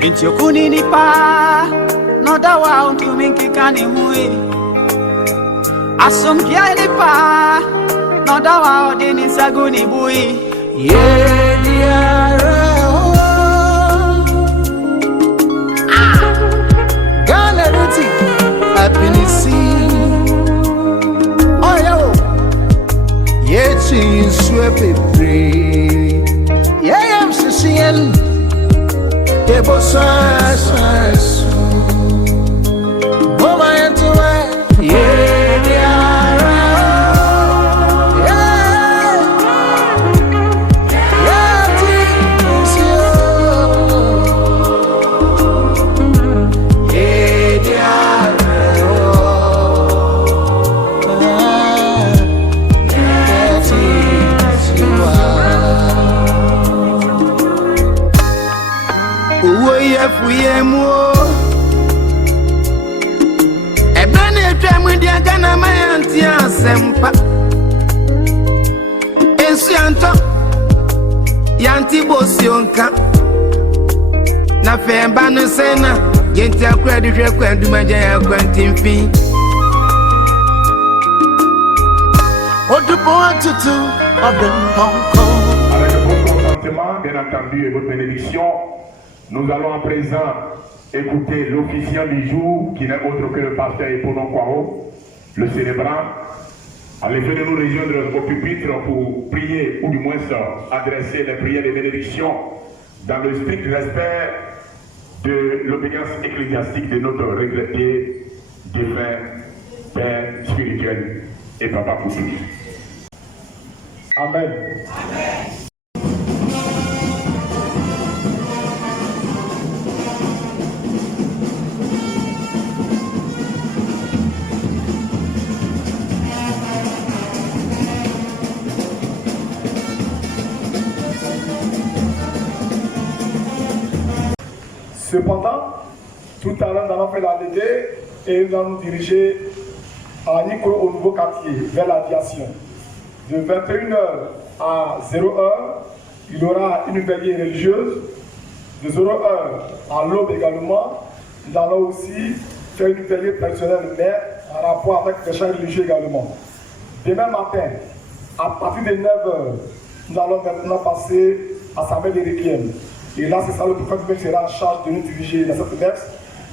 Intiokuni nipa no dawa untuminki kani hui Asumkia nipa no dawa odini saguni bui Galerity happiness oh yo yechi swepe pray yeah I'm seeing Ebo sas Boma into yeah Fuyemo Ebane twamu dia gana mayanti asempa Ensu yanto yanti bosionka Na femba no sena yenti akura de hwe kwa dumaja ya kwanti mfi Odupo atutu obemponko Avec le bon consentement bien entendu et votre bénédiction. Nous allons à présent écouter l'officiant du jour, qui n'est autre que le pasteur Eponon Kwao, le célébrant, à l'effet de nous rejoindre au pupitre pour prier, ou du moins adresser les prières de bénédiction dans le strict respect de l'obéissance ecclésiastique de notre regretté défunt Père spirituel et Papa pour tous. Amen. Amen. Cependant, tout à l'heure, nous allons faire la levée et nous allons nous diriger à Nico au nouveau quartier, vers l'aviation. De 21h à 0h, il y aura une veillée religieuse. De 0h à l'aube également, nous allons aussi faire une veillée personnelle, mais en rapport avec les chants religieux également. Demain matin, à partir de 9h, nous allons maintenant passer à Samuel de Requiem. Et là, c'est ça, le prophète qui sera en charge de nous diriger dans cette messe.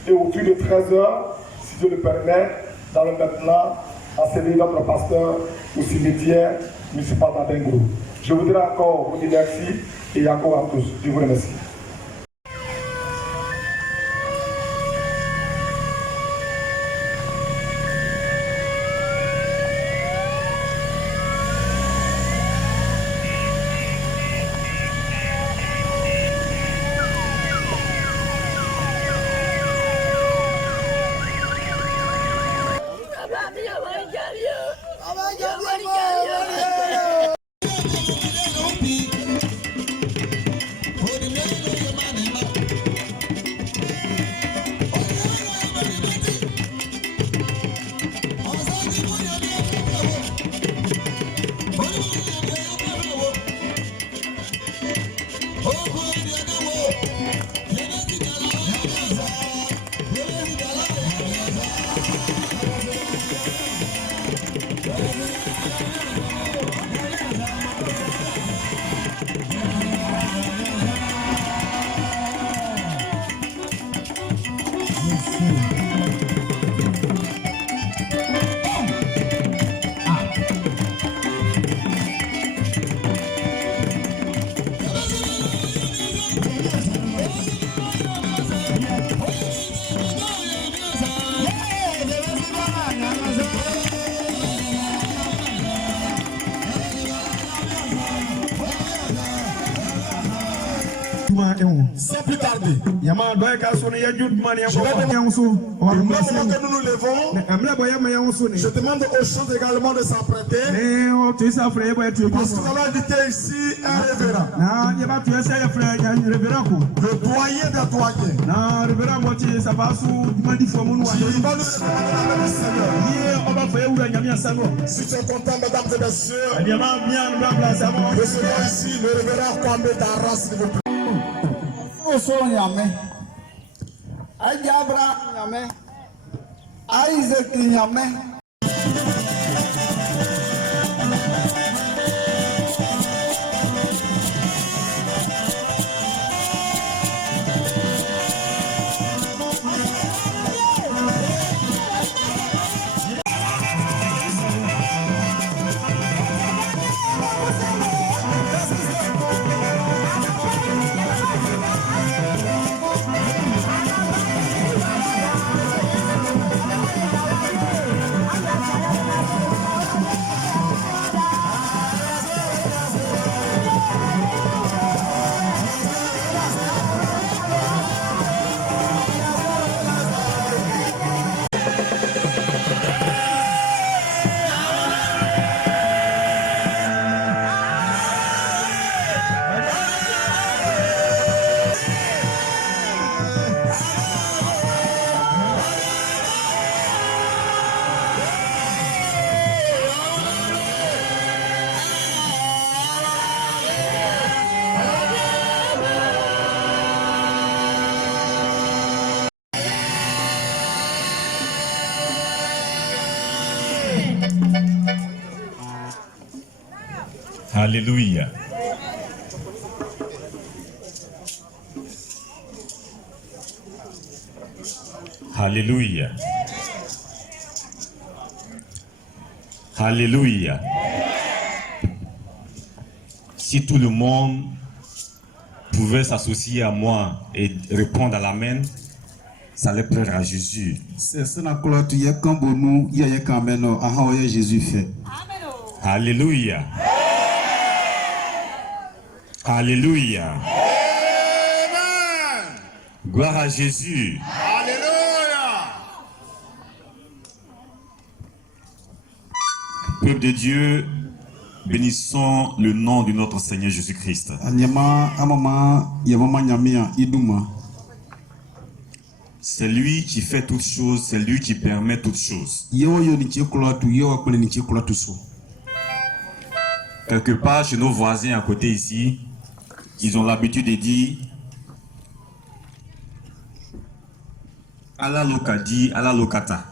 Et autour de 13h, si Dieu le permet, nous allons maintenant enseigner notre pasteur au cimetière municipal d'Abengo. Je voudrais encore vous dire merci et encore à tous. Je vous remercie. Oh, Sans plus tarder, Je vais demander que nous nous levons. Je demande aux chants également de s'apprêter. Parce que nous allons inviter ici un révérend. Le doyen des doyens. Qui va nous demander le Seigneur. Si tu es content, mesdames et messieurs, recevons ici le révérend Kwame Daras, s'il vous plaît. Alléluia. Alléluia. Alléluia. Si tout le monde pouvait s'associer à moi et répondre à l'amen, ça allait plaire à Jésus. Alléluia. Alléluia. Gloire à Jésus. Peuple de Dieu, bénissons le nom de notre Seigneur Jésus-Christ. C'est lui qui fait toutes choses, c'est lui qui permet toutes choses. Quelque part chez nos voisins à côté ici, ils ont l'habitude de dire Allah lokadi, Allah lokata.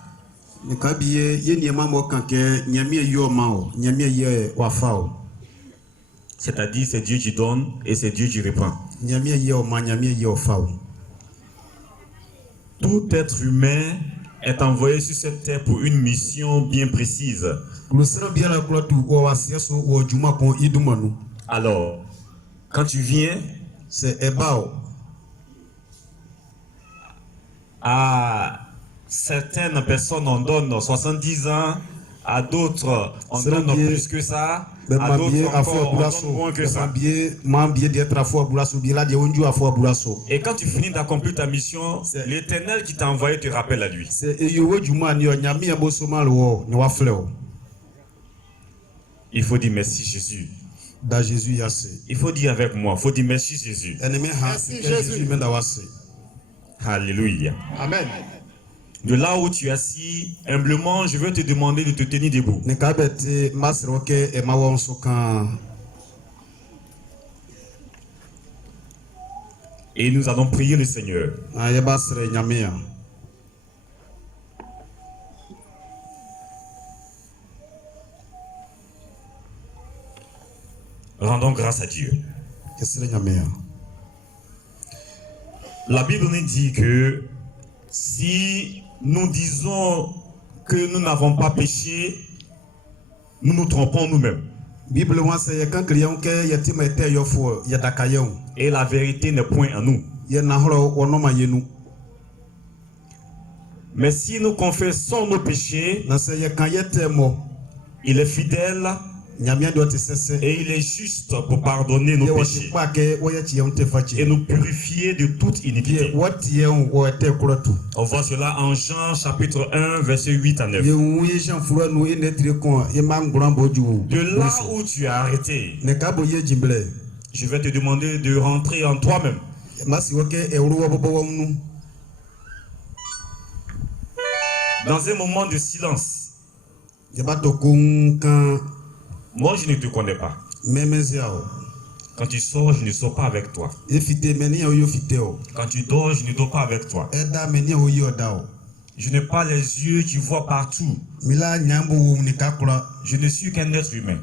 C'est-à-dire c'est Dieu qui donne et c'est Dieu qui reprend. Tout être humain est envoyé sur cette terre pour une mission bien précise. Alors, quand tu viens, à certaines personnes on donne 70 ans, à d'autres on donne plus que ça, à d'autres encore on donne moins que ça. Et quand tu finis d'accomplir ta mission, l'Éternel qui t'a envoyé te rappelle à lui. Il faut dire merci Jésus. Il faut dire avec moi, il faut dire merci Jésus. Merci Jésus. Alléluia. Amen. De là où tu es assis, humblement, je veux te demander de te tenir debout. Et nous allons prier le Seigneur. Rendons grâce à Dieu. La Bible nous dit que si nous disons que nous n'avons pas péché, nous nous trompons nous-mêmes. Et la vérité n'est point en nous. Mais si nous confessons nos péchés, il est fidèle Et il est juste pour pardonner nos péchés et nous purifier de toute iniquité. On voit cela en Jean chapitre 1 verset 8 à 9. De là où tu as arrêté, je vais te demander de rentrer en toi-même. Dans un moment de silence. Moi, je ne te connais pas. Quand tu sors, je ne sors pas avec toi. Quand tu dors, je ne dors pas avec toi. Je n'ai pas les yeux qui voient partout. Je ne suis qu'un être humain.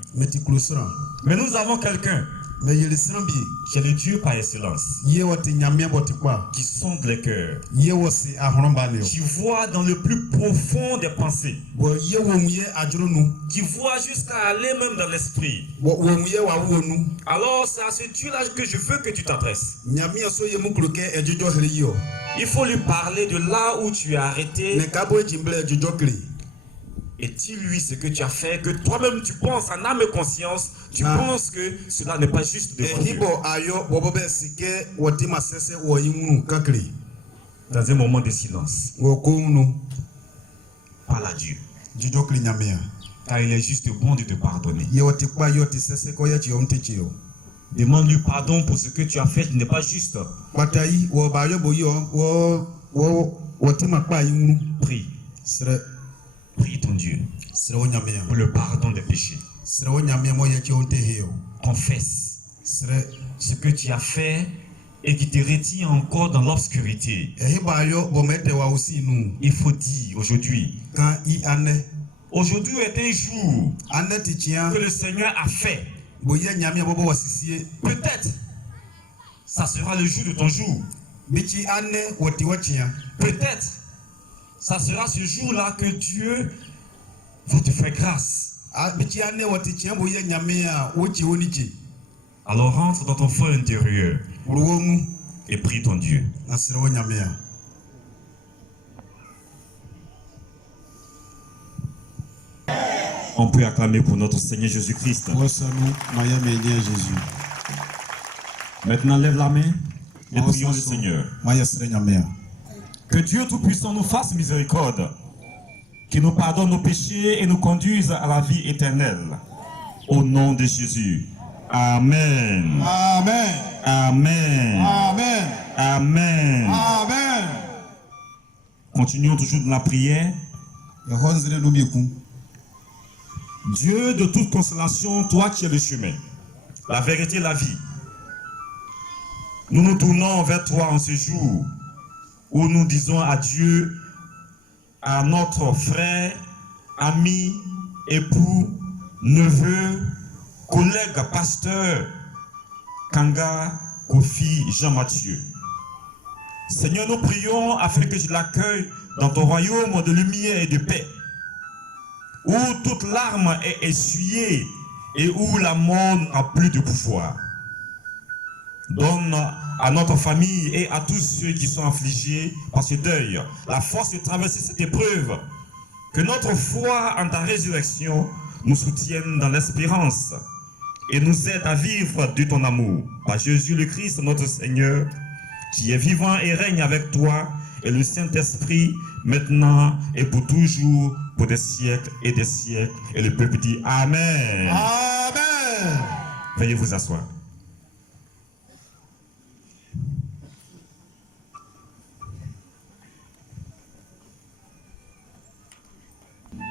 Mais nous avons quelqu'un qui est le Dieu par excellence, qui sonde les cœurs, qui voit dans le plus profond des pensées, qui voit jusqu'à aller même dans l'esprit. Alors c'est à ce Dieu-là que je veux que tu t'adresses. Il faut lui parler de là où tu es arrêté. Et dis-lui ce que tu as fait, que toi-même tu penses en âme et conscience, tu penses que cela n'est pas juste devant Dieu. Dans un moment de silence, parle à Dieu. Car il est juste bon de te pardonner. Demande-lui pardon pour ce que tu as fait qui n'est pas juste. Prie. Prie ton Dieu pour le pardon des péchés. Confesse ce que tu as fait et qui te retient encore dans l'obscurité. Il faut dire aujourd'hui. Aujourd'hui est un jour que le Seigneur a fait. Peut-être ça sera le jour de ton jour. Peut-être ça sera ce jour-là que Dieu va te faire grâce. Alors rentre dans ton fort intérieur et prie ton Dieu. On peut acclamer pour notre Seigneur Jésus-Christ. Maintenant lève la main et prions le Seigneur. Que Dieu Tout-Puissant nous fasse miséricorde, qu'il nous pardonne nos péchés et nous conduise à la vie éternelle. Au nom de Jésus. Amen. Amen. Amen. Amen. Amen. Amen. Continuons toujours dans la prière. Dieu de toute consolation, toi qui es le chemin, la vérité et la vie, nous nous tournons vers toi en ce jour où nous disons adieu à notre frère, ami, époux, neveu, collègue, pasteur, Kanga Kofi Jean-Mathieu. Seigneur, nous prions afin que tu l'accueilles dans ton royaume de lumière et de paix, où toute larme est essuyée et où la mort n'a plus de pouvoir. Donne à notre famille et à tous ceux qui sont affligés par ce deuil la force de traverser cette épreuve. Que notre foi en ta résurrection nous soutienne dans l'espérance et nous aide à vivre de ton amour. Par Jésus le Christ, notre Seigneur, qui est vivant et règne avec toi et le Saint-Esprit, maintenant et pour toujours, pour des siècles et des siècles. Et le peuple dit Amen. Amen. Veuillez vous asseoir.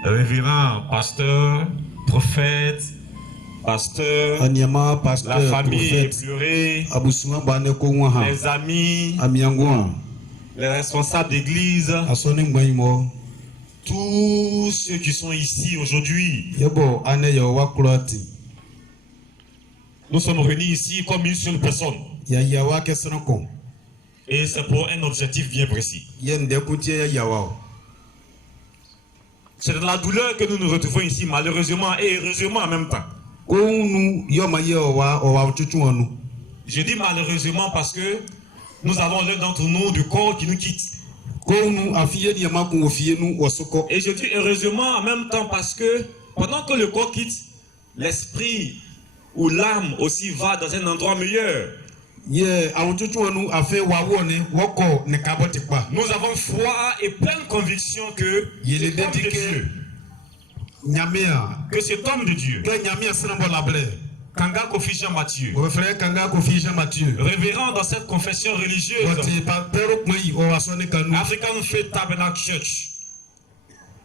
Révérend pasteur, prophète, pasteur, la famille éplorée, les amis, les responsables d'église, tous ceux qui sont ici aujourd'hui. Nous sommes réunis ici comme une seule personne. Et c'est pour un objectif bien précis. C'est dans la douleur que nous nous retrouvons ici, malheureusement et heureusement en même temps. Je dis malheureusement parce que nous avons l'un d'entre nous du corps qui nous quitte. Et je dis heureusement en même temps parce que pendant que le corps quitte, l'esprit ou l'âme aussi va dans un endroit meilleur. Nous avons foi et pleine conviction que cet homme de Dieu, Kanga Kofi Jean Mathieu, révérend dans cette confession religieuse, African Faith Tabernacle Church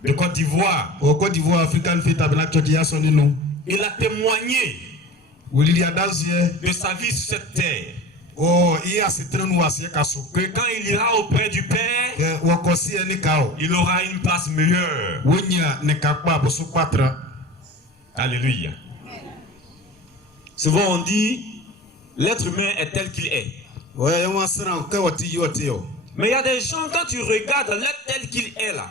de Côte d'Ivoire, African Faith Tabernacle Church, il a témoigné de sa vie sur cette terre. Que quand il ira auprès du Père, il aura une place meilleure. Alléluia. Souvent on dit, l'être humain est tel qu'il est. Mais il y a des gens, quand tu regardes l'être tel qu'il est là,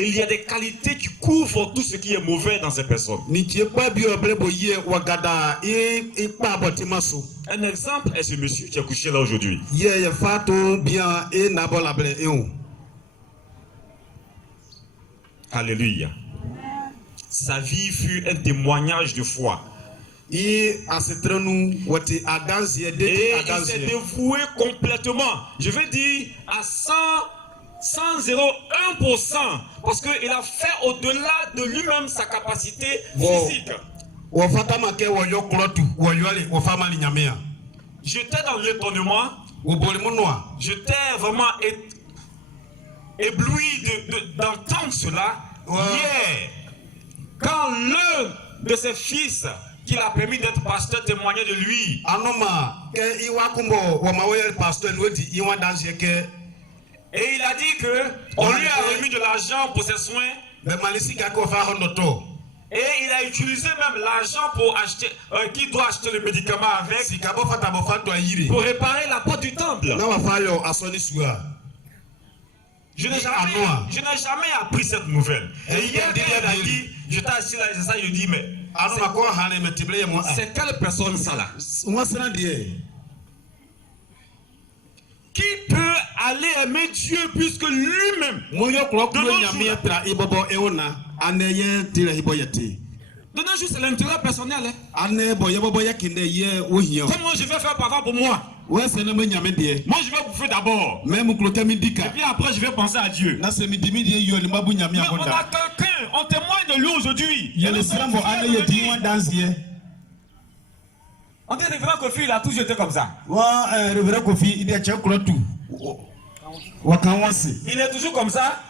il y a des qualités qui couvrent tout ce qui est mauvais dans ces personnes. Un exemple est ce monsieur qui a couché là aujourd'hui. Alléluia. Sa vie fut un témoignage de foi. Et il s'est dévoué complètement. Je veux dire à 101%, parce qu'il a fait au-delà de lui-même sa capacité physique. J'étais dans l'étonnement. J'étais vraiment ébloui d'entendre cela. Hier, quand l'un de ses fils qu'il a permis d'être pasteur témoignait de lui. Et il a dit que on lui a remis de l'argent pour ses soins. Et il a utilisé même l'argent pour acheter, qui doit acheter le médicament avec, pour réparer la porte du temple. Je n'ai jamais appris cette nouvelle. Et hier, quand il a dit, j'étais assis là, et ça, je dis, mais c'est quelle personne ça là? Qui peut aller aimer Dieu puisque lui-même de nos jours, c'est l'intérêt personnel. Comment je vais faire par rapport pour moi? Moi je vais bouffer d'abord. Et puis après je vais penser à Dieu. Mais on a quelqu'un, on témoigne de lui aujourd'hui. On dit révérend Kofi, il a toujours été comme ça. Il est toujours comme ça.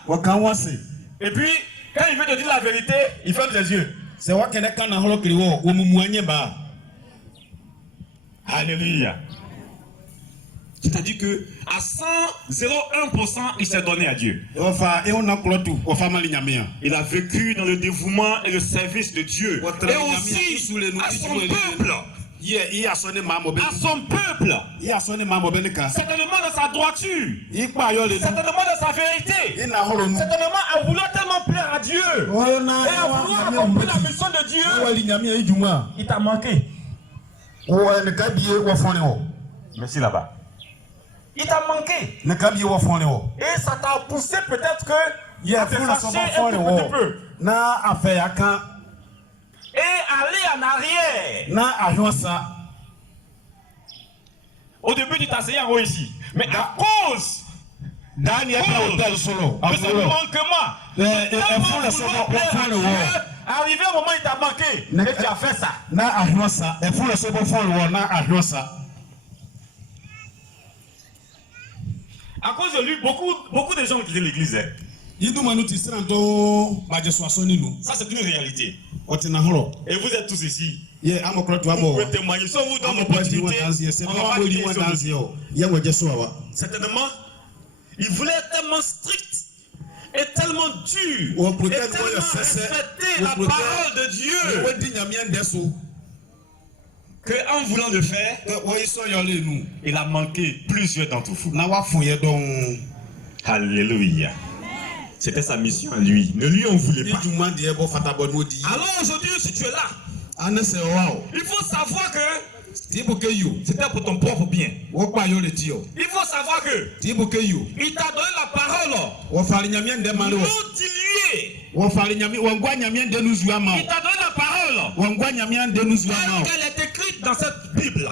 Et puis, quand il veut te dire la vérité, il ferme les yeux. Alléluia. C'est-à-dire que à 101%, il s'est donné à Dieu. Il a vécu dans le dévouement et le service de Dieu. Et aussi à son peuple. À son peuple, certainement de sa droiture, certainement de sa vérité, certainement à vouloir tellement plaire à Dieu et à vouloir accomplir la mission de Dieu. Il t'a manqué. Merci là-bas. Il t'a manqué. Et ça t'a poussé peut-être que il a fait fâcher un petit peu. Et aller en arrière. Au début, tu t'asseyais en haut ici. Mais à cause de ce manquement, arrivé au moment où il t'a manqué, et tu as fait ça. À cause de lui, beaucoup de gens ont quitté l'église. Ça, c'est une réalité. Et vous êtes tous ici. Vous pouvez témoigner. Soit vous dans l'opportunité, certainement, il voulait être tellement strict et tellement dur et tellement respecter la parole de Dieu qu'en voulant le faire, il a manqué plusieurs d'entre vous. Alléluia. C'était sa mission à lui. Ne lui en voulait pas. Alors aujourd'hui, si tu es là, il faut savoir que C'était pour ton propre bien. Il faut savoir que il t'a donné la parole. Nous diluer. Il t'a donné la parole. Elle est écrite dans cette Bible.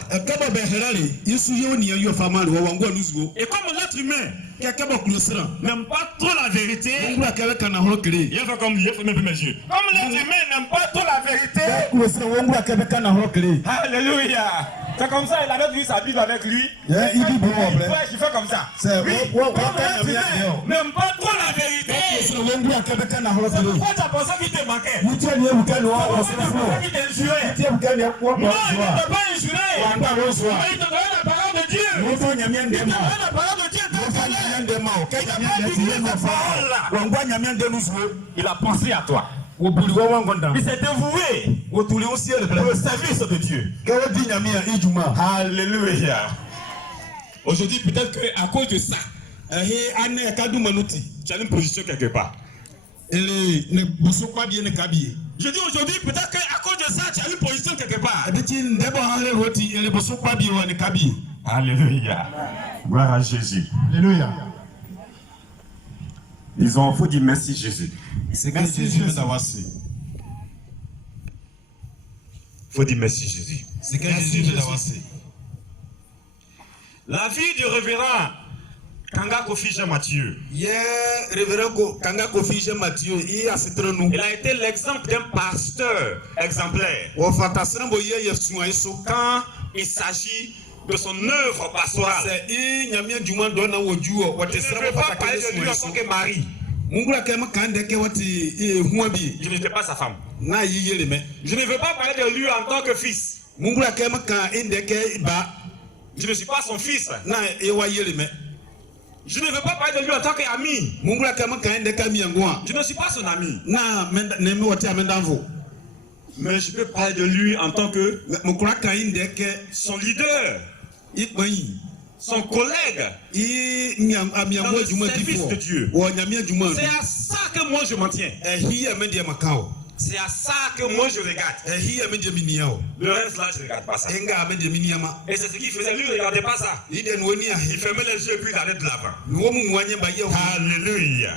Et comme l'être humain n'aime pas trop la vérité, il va comme mes yeux. Comme l'être humain n'aime pas trop la vérité. Alléluia. C'est comme ça, il avait lu sa Bible avec lui. Il fait comme ça. N'aime pas trop la vérité. Pourquoi tu as pensé qu'il te manquait? Pourquoi tu as pensé qu'il t'injurait? Non, il ne t'a pas injuré. Il te donnait la parole de Dieu. Il te donnait la parole de Dieu. Il a pensé à toi. Il s'est dévoué au service de Dieu. Alléluia. Aujourd'hui, peut-être qu'à cause de ça, tu as une position quelque part. Je dis aujourd'hui, peut-être qu'à cause de ça, tu as une position quelque part. Alléluia. Gloire à Jésus. Alléluia. Disons, il faut dire merci Jésus. Merci Jésus. Faut dire merci Jésus. C'est que Jésus d'avoir. La vie du révérend Kanga Kofi Jean Mathieu. Il a été l'exemple d'un pasteur exemplaire. Quand il s'agit de son œuvre pastorale. Je ne veux pas parler de lui en tant que mari. Je n'étais pas sa femme. Je ne veux pas parler de lui en tant que fils. Je ne suis pas son fils. Je ne veux pas parler de lui en tant qu'ami. Je ne suis pas son ami. Mais je peux parler de lui en tant que son leader, son collègue dans le service de Dieu. C'est à ça que moi je m'en tiens. C'est à ça que moi je regarde. Le reste là, je ne regarde pas ça. Et c'est ce qu'il faisait, lui il ne regardait pas ça. Il fermait les yeux et puis il allait de l'avant. Alléluia.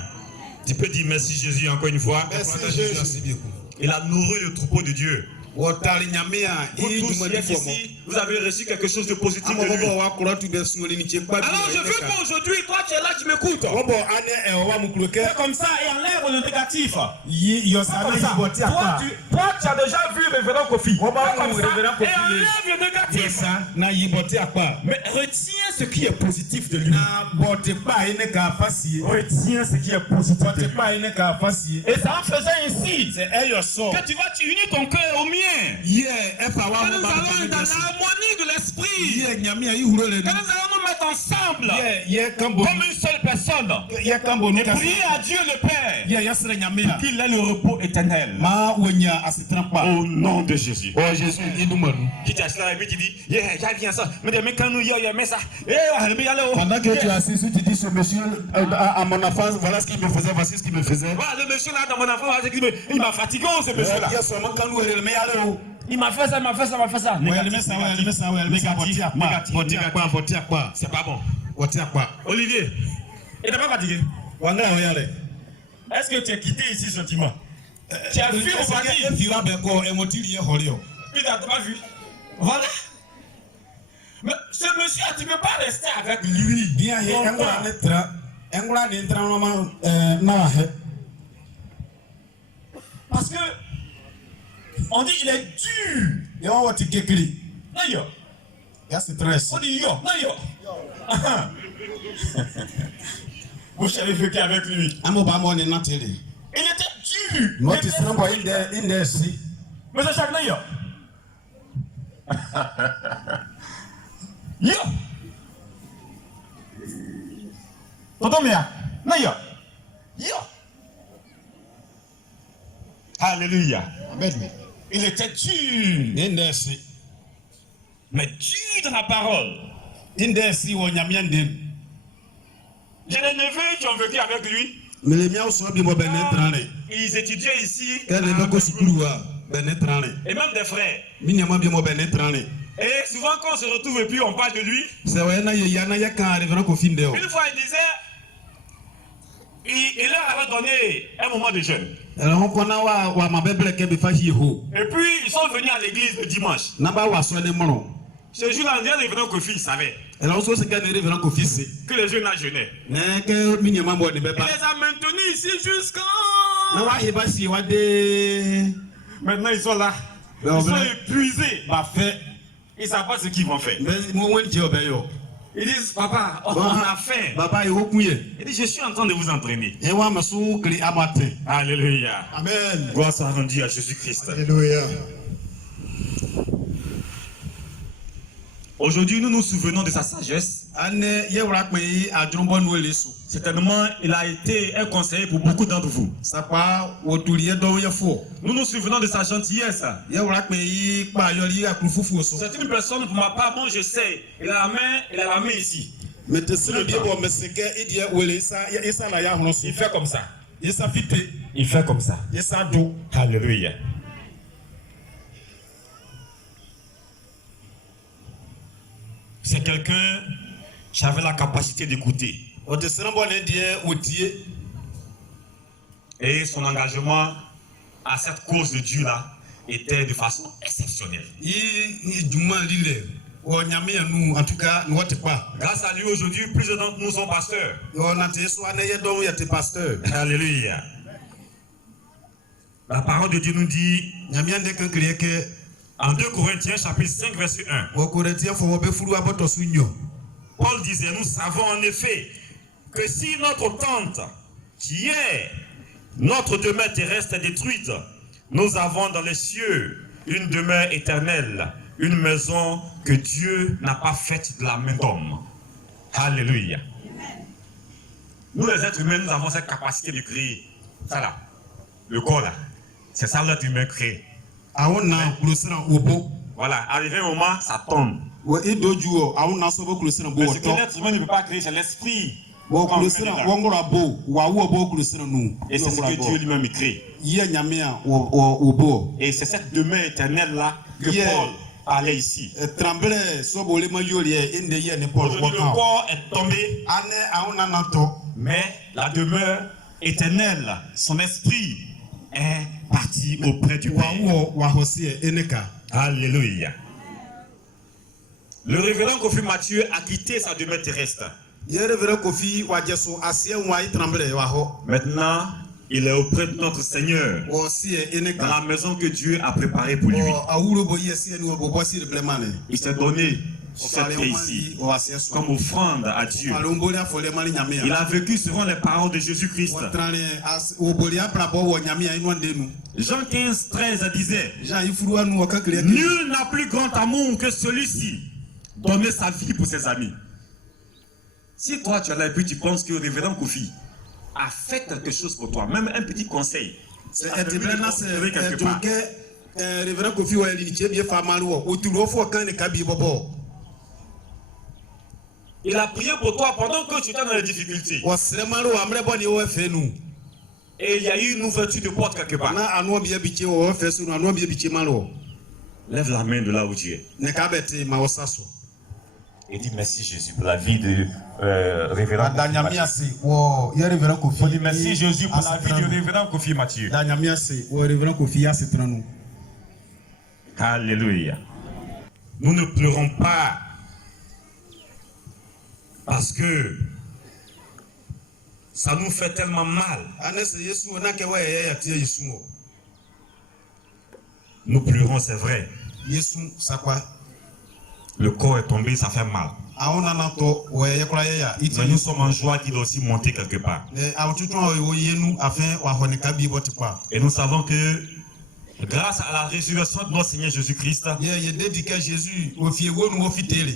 Tu peux dire merci Jésus encore une fois. Merci Jésus. Il a nourri le troupeau de Dieu. Vous tous ici, vous avez reçu quelque chose de positif de lui. Alors je veux qu'aujourd'hui, toi tu es là, tu m'écoutes. Fais comme ça et enlève le négatif. Toi tu as déjà vu le révérend Kofi. Fais comme ça et enlève le négatif. Mais retiens ce qui est positif de lui. Retiens ce qui est positif de lui. Et ça en faisant ainsi que tu vas unir ton cœur au mien. Nous allons dans l'harmonie de l'esprit. Nous allons nous mettre ensemble comme une seule personne et prier à Dieu le Père qu'il ait le repos éternel. Au nom de Jésus. Qui t'a cela et puis tu dis, pendant que tu es assis, tu dis ce monsieur à mon enfance, voilà ce qu'il me faisait, voici ce qu'il me faisait. Voilà le monsieur là dans mon enfance, il m'a fatigué ce monsieur là. Il m'a fait ça, il m'a fait ça, il m'a fait ça. C'est pas bon. Olivier, il n'est pas fatigué. Est-ce que tu es quitté ici gentiment? Tu as vu au parti? Puis tu n'as pas vu. Voilà. Mais ce monsieur, tu ne peux pas rester avec lui. Parce que on dit il est dur. D'ailleurs. On dit yo. D'ailleurs. Vous avez vécu avec lui. Il était dur. Mais c'est chaque d'ailleurs. Yo. Tonton Mia. D'ailleurs. Yo. Alléluia. Il était dur. Mais dur dans la parole. J'ai des neveux qui ont vécu avec lui. Ils étudiaient ici. Et même des frères. Et Et souvent quand on se retrouve et puis on parle de lui, C'est vrai, il y a un révérend Kofi Ndeo. une fois il disait, il leur avait donné un moment de jeûne. Alors, on connaît wa ma Bible qui est fachi ho. Et puis ils sont venus à l'église le dimanche. Naba wa so ne mono. Ce jour-là, on dirait le révérend Kofi savait Alors, on se gagne révérend Kofi c'est. que les jeunes jeûnaient. Ne que minimum bo ne be Il pas. les a maintenus ici jusqu'à... Na wa he ba si wa de. Maintenant ils sont là. Ils sont épuisés. Ba fait. Ils ne savent pas ce qu'ils vont faire. Mo won je obeyo. Ils disent, papa, on a faim. Baba yo kuye. Il dit, je suis en train de vous entraîner. E wa masu kli amate. Alléluia. Amen. Gloire soit rendue à Jésus-Christ. Alléluia. Aujourd'hui, nous nous souvenons de sa sagesse. Ane ye wra pe adrumbo nu elesu. Certainement, il a été un conseiller pour beaucoup d'entre vous. Sapa wo tuliye do ye fo. Nous nous souvenons de sa gentillesse. Ye wra pe yi pa yori akrufufu so. C'est une personne, pour ma part, bon, je sais, il a la main ici. Mais te sele bi bo meseke idie wele isa na ya horo so. Il fait comme ça. Isa fite. Il fait comme ça. Isa do. Alléluia. C'est quelqu'un qui avait la capacité d'écouter. O te sere bo ne die otie. Et son engagement à cette cause de Dieu-là était de façon exceptionnelle. Yi djuma lile. O nyame anu en tout cas no te pa. Grâce à lui, aujourd'hui, plusieurs d'entre nous sont pasteurs. O na te so ane ye do ye te pasteur. Alléluia. La parole de Dieu nous dit, Nyame ande kan kriye ke en 2 Corinthiens chapitre 5 verset 1, o Corinthiens fo be furu aboto sunyo. Paul disait, nous savons en effet que si notre tente, qui est notre demeure terrestre, est détruite, nous avons dans les cieux une demeure éternelle, une maison que Dieu n'a pas faite de la main d'homme. Alléluia. Nous les êtres humains, nous avons cette capacité de créer. Ça là, le corps là, c'est ça l'être humain crée. Aona kulosira obo. Voilà, arrivé un moment, ça tombe. Wo idojuo aona so bo kulosira bo Mais ce que woto. l'être humain ne peut pas créer, c'est l'esprit. Wo kulosira wongora bo wa wo bo kulosira nu. Et c'est ce que Dieu lui-même crée. Ye nyame a obo. Et c'est cette demeure éternelle là que Yeah. Paul parlait ici. Tremble so bo le ma yori inde ye ne Paul Aujourd'hui, le corps est tombé, Ane aona nato. mais la demeure éternelle, son esprit est parti auprès du Wa Père. wo wa hosie eneka. Alléluia. Le révérend Kofi Mathieu a quitté sa demeure terrestre. Ye revere Kofi wa jeso asie wa tremble wa ho. Maintenant, il est auprès de notre Seigneur, O sie dans eneka. la maison que Dieu a préparée pour lui. O awuro bo ye sie nu bo bo si blemane. Il s'est donné cette paix ici O asie so. comme offrande à Dieu. Alombo la fole mali nyame Il a. a vécu selon les paroles de Jésus-Christ. Trane as o bolia brabo wo nyame a inu ande nu. Jean 15, 13 disait, Jean ifuru anu o ka kriye. nul n'a plus grand amour que celui-ci, donner sa vie pour ses amis. Si toi tu es là et puis tu penses que le révérend Kofi a fait quelque chose pour toi, même un petit conseil, C'est ça te permet de considérer quelque part. Révérend Kofi wa li che bien fa malu o turo fo kan ne ka bi bobo. Il a prié pour toi pendant que tu étais dans les difficultés. O sere malu amre bo ni o fe nu. Et il y a eu une ouverture de porte quelque part. Na anu bi biche o fe su anu bi biche malu. Lève la main de là où tu es. Ne ka beti ma osaso. Et dis merci Jésus pour la vie de révérend Kofi Danyami Mathieu. ase wo ye révérend Kofi. Dis merci Jésus pour la vie du révérend Kofi Mathieu. Danyami ase wo révérend Kofi ase tranu. Alléluia. Nous ne pleurons pas parce que ça nous fait tellement mal. Anese Yesu na ke wa ye ya tie Yesu o. Nous pleurons, c'est vrai. Yesu sakwa. Le corps est tombé, ça fait mal. Aona na to wo ye kura ye ya iti Mais nous sommes en joie qu'il doit aussi monter quelque part. awututu wo ye nu afin wa honika bi boti kwa. Et nous savons que grâce à la résurrection de notre Seigneur Jésus-Christ, Ye dédié Jésus au fié wo nu wo fitele.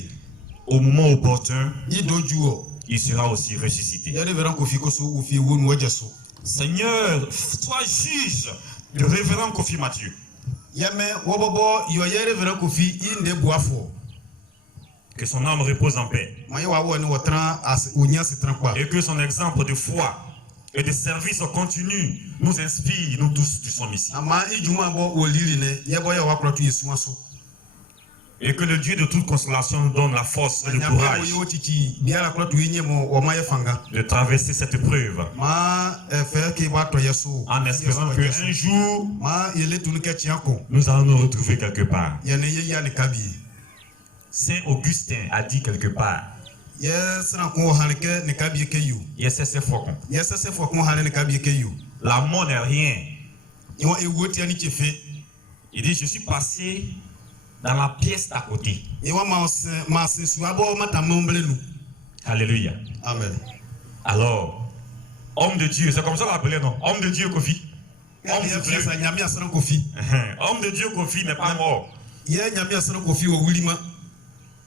au moment opportun, Idoju o. il sera aussi ressuscité. Ye révérend Kofi koso au fié wo nu wo jeso. Seigneur, sois juge du révérend Kofi Mathieu. Yeme wo bobo yo ye révérend Kofi inde boafo. Que son âme repose en paix. Maye wa wo ni wo tran as unya se tran kwa. Et que son exemple de foi et de service continu nous inspire, nous tous qui sommes ici. Ama ijuma bo wo lili ne ye bo ye wa kura tu Yesu aso. Et que le Dieu de toute consolation nous donne la force et le courage de traverser cette épreuve. En espérant qu'un jour, nous allons nous retrouver quelque part. Saint Augustin a dit quelque part. La mort n'est rien. Il dit, je suis passé dans la pièce d'à côté. Alléluia. Amen. Alors, homme de Dieu, c'est comme ça qu'on l'appelait, non? Homme de Dieu, Kofi. Homme de Dieu. Homme de Dieu, Kofi n'est pas mort.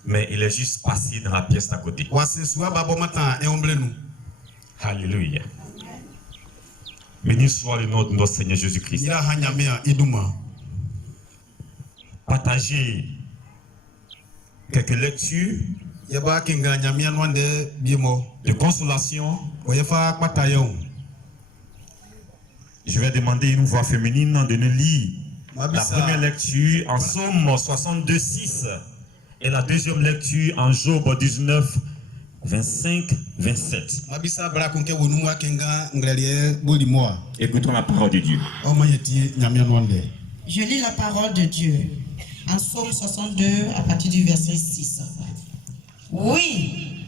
Mais il est juste passé dans la pièce d'à côté. Alléluia. Béni soit le nom de notre Seigneur Jésus-Christ. Partagez quelques lectures de consolation. Je vais demander une voix féminine de nous lire la première lecture en Somme 62:6 et la deuxième lecture en Job 19, 25-27. Écoutons la parole de Dieu. Je lis la parole de Dieu en Somme 62 à partir du verset 6. Oui,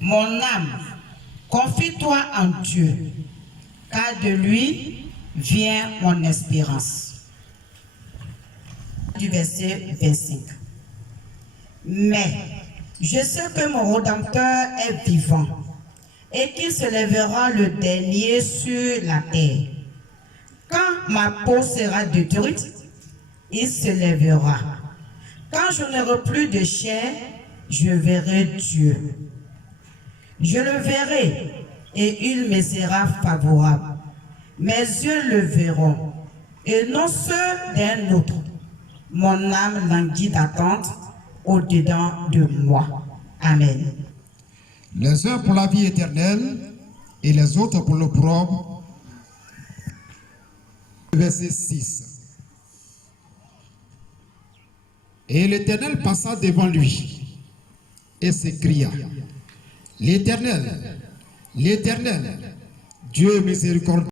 mon âme, confie-toi en Dieu, car de lui vient mon espérance. Du verset 25. Mais je sais que mon Rédempteur est vivant et qu'il se lèvera le dernier sur la terre. Quand ma peau sera détruite, il se lèvera. Quand je n'aurai plus de chair, je verrai Dieu. Je le verrai et il me sera favorable. Mes yeux le verront et non ceux d'un autre. Mon âme languit d'attente au-dedans de moi. Amen. Les uns pour la vie éternelle et les autres pour l'opprobre. Verset 6. Et l'Éternel passa devant lui et s'écria: L'Éternel, l'Éternel, Dieu miséricordieux.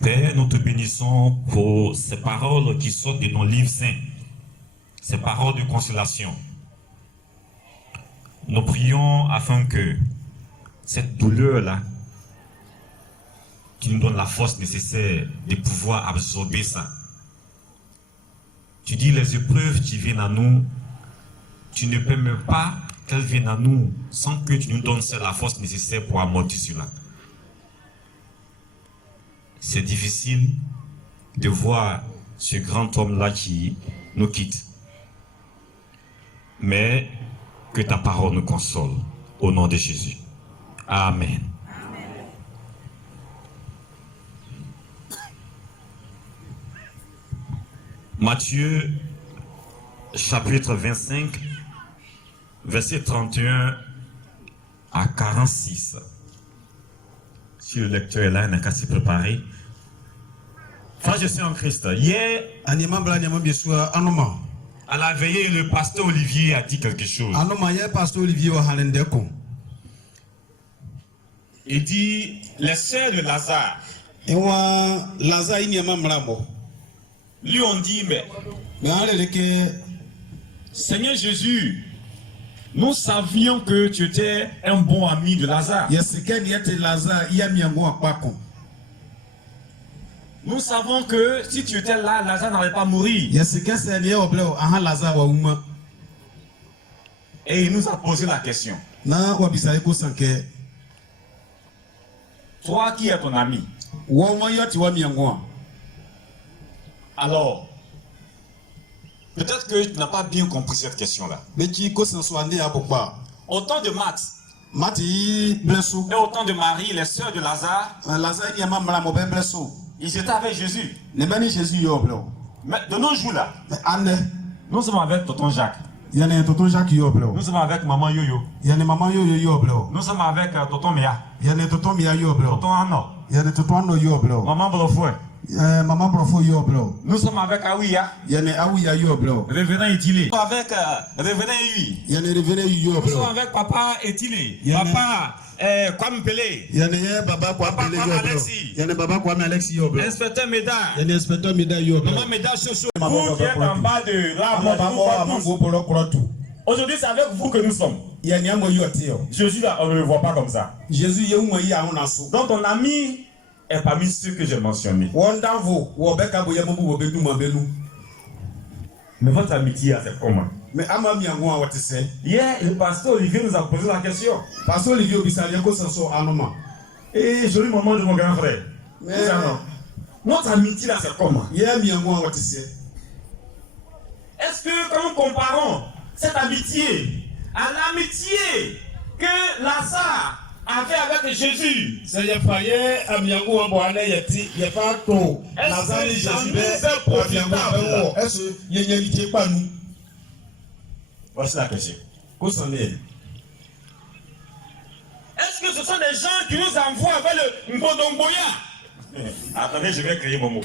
Père, nous te bénissons pour ces paroles qui sortent de nos livres saints, ces paroles de consolation. Nous prions afin que cette douleur-là, qui nous donne la force nécessaire de pouvoir absorber ça. Tu dis les épreuves qui viennent à nous, tu ne permets pas qu'elles viennent à nous sans que tu nous donnes la force nécessaire pour amortir cela. C'est difficile de voir ce grand homme-là qui nous quitte. Mais que ta parole nous console. Au nom de Jésus. Amen. Matthieu, chapitre 25, verset 31 à 46. Si le lecteur est là, il n'a qu'à s'y préparer. Frère, je suis en Christ. Hier, à la veillée, le pasteur Olivier a dit quelque chose. Il dit, les sœurs de Lazare. Lui on dit, mais Seigneur Jésus, nous savions que tu étais un bon ami de Lazare. Nous savons que si tu étais là, Lazare n'allait pas mourir. Et il nous a posé la question. Toi qui es ton ami. Alors, peut-être que tu n'as pas bien compris cette question-là. Au temps de Max et au temps de Marie, les sœurs de Lazare, ils étaient avec Jésus. Mais de nos jours là, nous sommes avec tonton Jacques. Nous sommes avec maman Yoyo. Nous sommes avec tonton Mia. Tonton Anno. Maman Brofoué. Maman Profo Yoblo. Nous sommes avec Aouya. Yane Aouya Yoblo. Révérend Etilé. Nous sommes avec Révérend Eui. Yane Révérend Yoblo. Nous sommes avec Papa Etilé. Papa Kwame Pelé. Yane Baba Kwame Yoblo. Yane Baba Kwame Alexis Yoblo. Inspecteur Méda. Yane Inspecteur Méda Yoblo. Maman Méda Chocho. Vous qui êtes en bas de l'arbre. Aujourd'hui, c'est avec vous que nous sommes. Jésus, là, on ne le voit pas comme ça. Donc, ton ami est parmi ceux que j'ai mentionnés. Mais votre amitié, c'est comment? Hier, le pasteur Olivier nous a posé la question. Et joli moment de mon grand frère. Notre amitié, là, c'est comment? Est-ce que, quand nous comparons cette amitié à l'amitié que Lazare avait avec Jésus, est-ce que voici la question. Est-ce que ce sont des gens qui nous envoient avec le Mbodongoya? Attendez, je vais créer mon mot.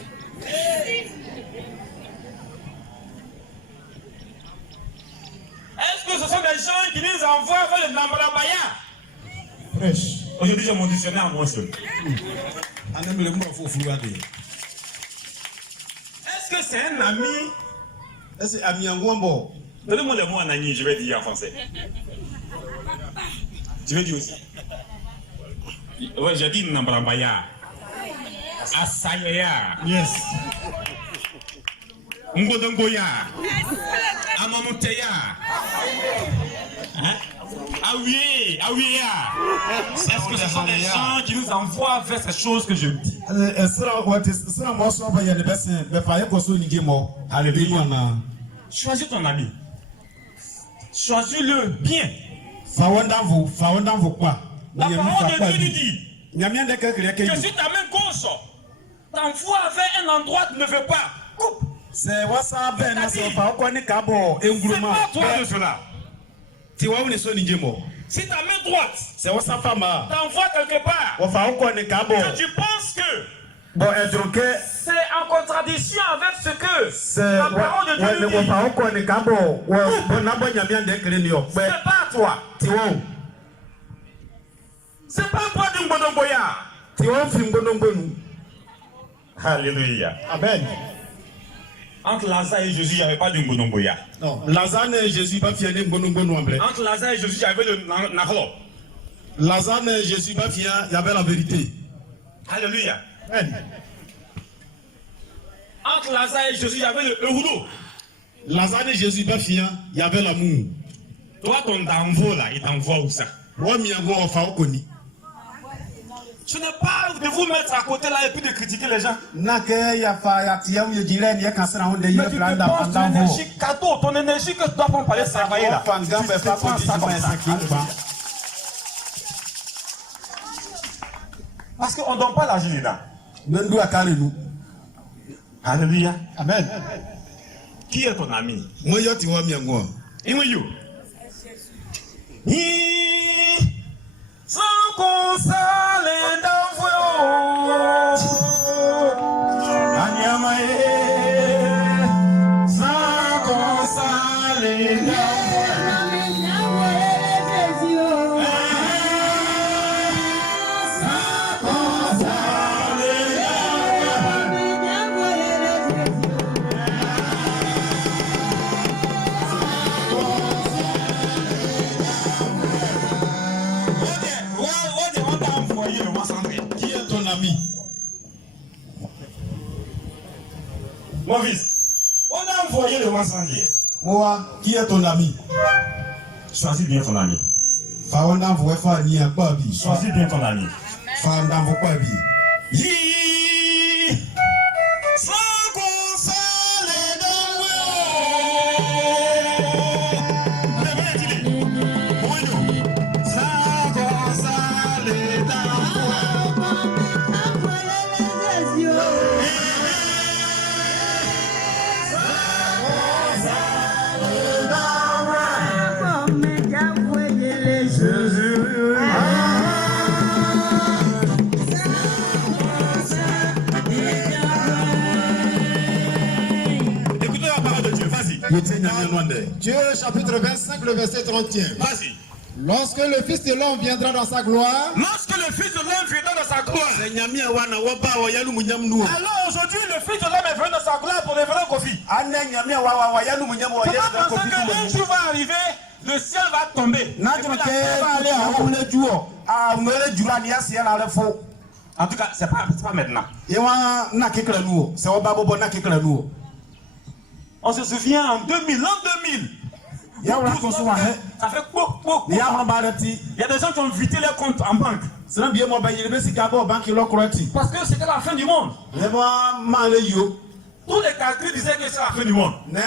Est-ce que ce sont des gens qui nous envoient vers le Nambrabaya? Aujourd'hui, j'ai mon dictionnaire à moi seul. Est-ce que c'est un ami? Est-ce que c'est un ami? Donnez-moi le mot en ami, je vais dire en français. Je vais dire aussi. Ouais, j'ai dit Nambrabaya. Asayaya. Yes. Ngodongoya. Amamuteya. Aouye. Est-ce que ce sont des gens qui nous envoient vers ces choses que je dis? Alléluia. Choisis ton ami. Choisis-le bien. La parole de Dieu nous dit que si ta main gauche t'envoie vers un endroit que tu ne veux pas, coupe. C'est pas toi de cela. Si ta main droite t'envoie quelque part, que tu penses que c'est en contradiction avec ce que la parole de Dieu nous dit, c'est pas toi. C'est pas toi du Mbodongoya. Alléluia. Amen. Entre Lazare et Jésus, il n'y avait pas de Mbodongoya. Non, Lazare et Jésus, pas fier de Mbodongoya. Entre Lazare et Jésus, il y avait le Nahlo. Lazare et Jésus, pas fier, il y avait la vérité. Alléluia. Amen. Entre Lazare et Jésus, il y avait le Eudo. Lazare et Jésus, pas fier, il y avait l'amour. Toi, ton d'envoi là, il t'envoie où ça? Moi, je n'ai pas de vous mettre à côté là et puis de critiquer les gens. Mais tu dépenses ton énergie cadeau, ton énergie que tu dois prendre pour aller travailler là. Parce qu'on ne donne pas l'argent là. Alléluia. Amen. Qui est ton ami? Moi, je suis ton ami. Sans qu'on s'allait d'envoyer Anyamae, sans qu'on s'allait mon fils, on a envoyé le mensonnier. Moi, qui est ton ami? Choisis bien ton ami. Choisis bien ton ami. Sans qu'on s'allait Dieu chapitre 25, le verset 31. Vas-y. Lorsque le Fils de l'homme viendra dans sa gloire. Lorsque le Fils de l'homme viendra dans sa gloire. Alors aujourd'hui, le Fils de l'homme est venu dans sa gloire pour révéler Kofi. Comment penser qu'un jour va arriver, le ciel va tomber. En tout cas, c'est pas maintenant. On se souvient en 2000, l'an 2000. Ça fait quoi? Il y a des gens qui ont vidé leurs comptes en banque. Parce que c'était la fin du monde. Tous les calculs disaient que c'est la fin du monde. Le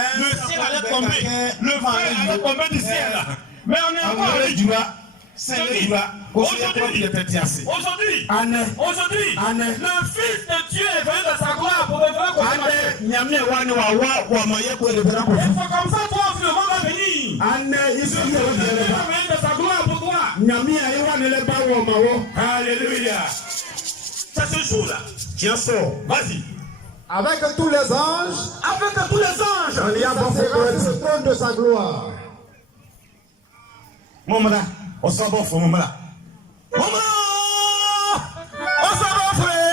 ciel allait tomber. Le feu allait tomber du ciel. Mais on est encore là. Aujourd'hui, le Fils de Dieu est venu dans sa gloire pour révéler qu'on est. C'est comme ça, toi, le monde va venir. Il va venir dans sa gloire pour toi. Alléluia. C'est ce jour-là qui en sort. Vas-y. Avec tous les anges. Il y a sur le trône de sa gloire. Maman, on s'en va pour maman. Maman, on s'en va frère.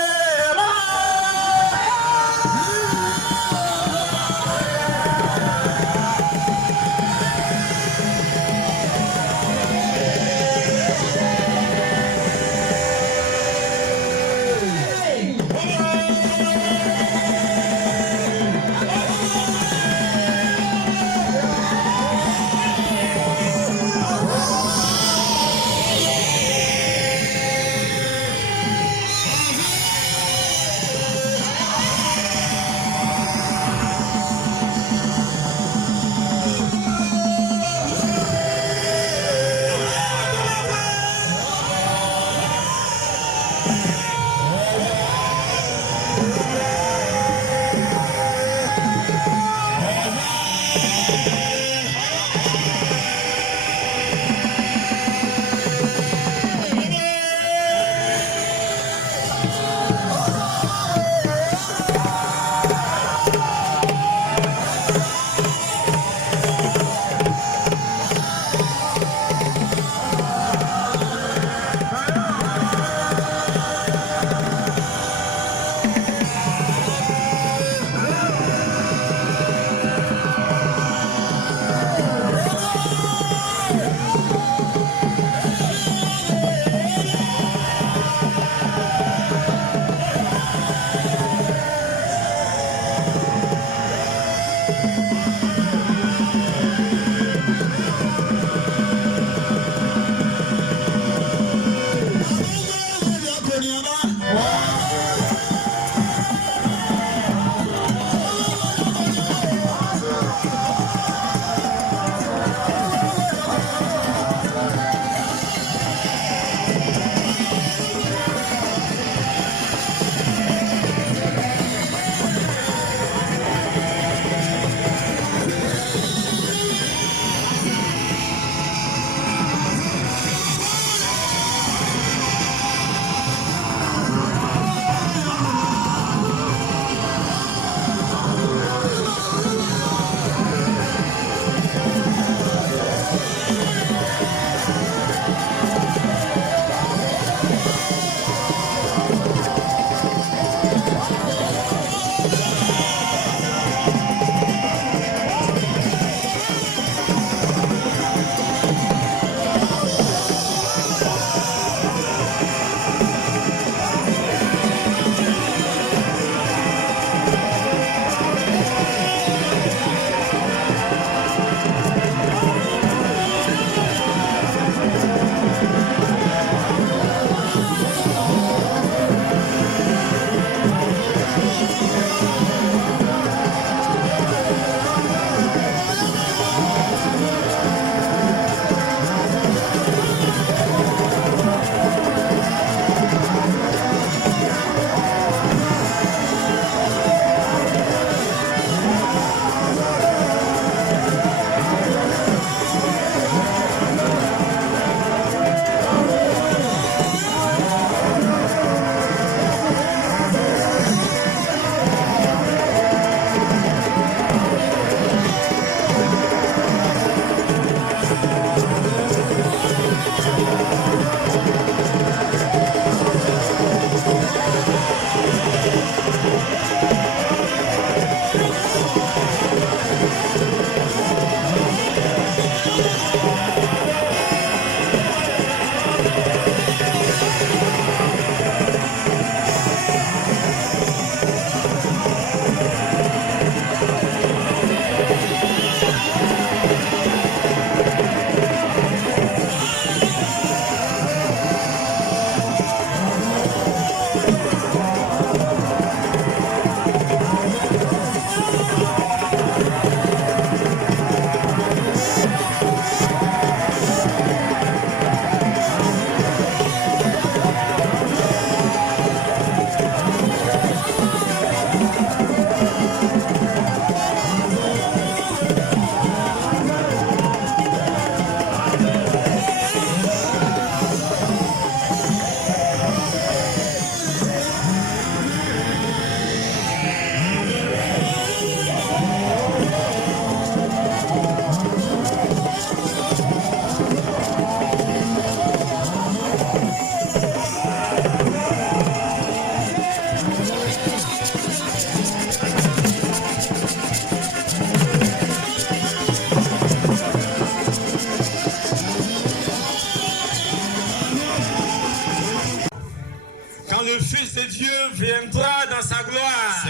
viendra dans sa gloire.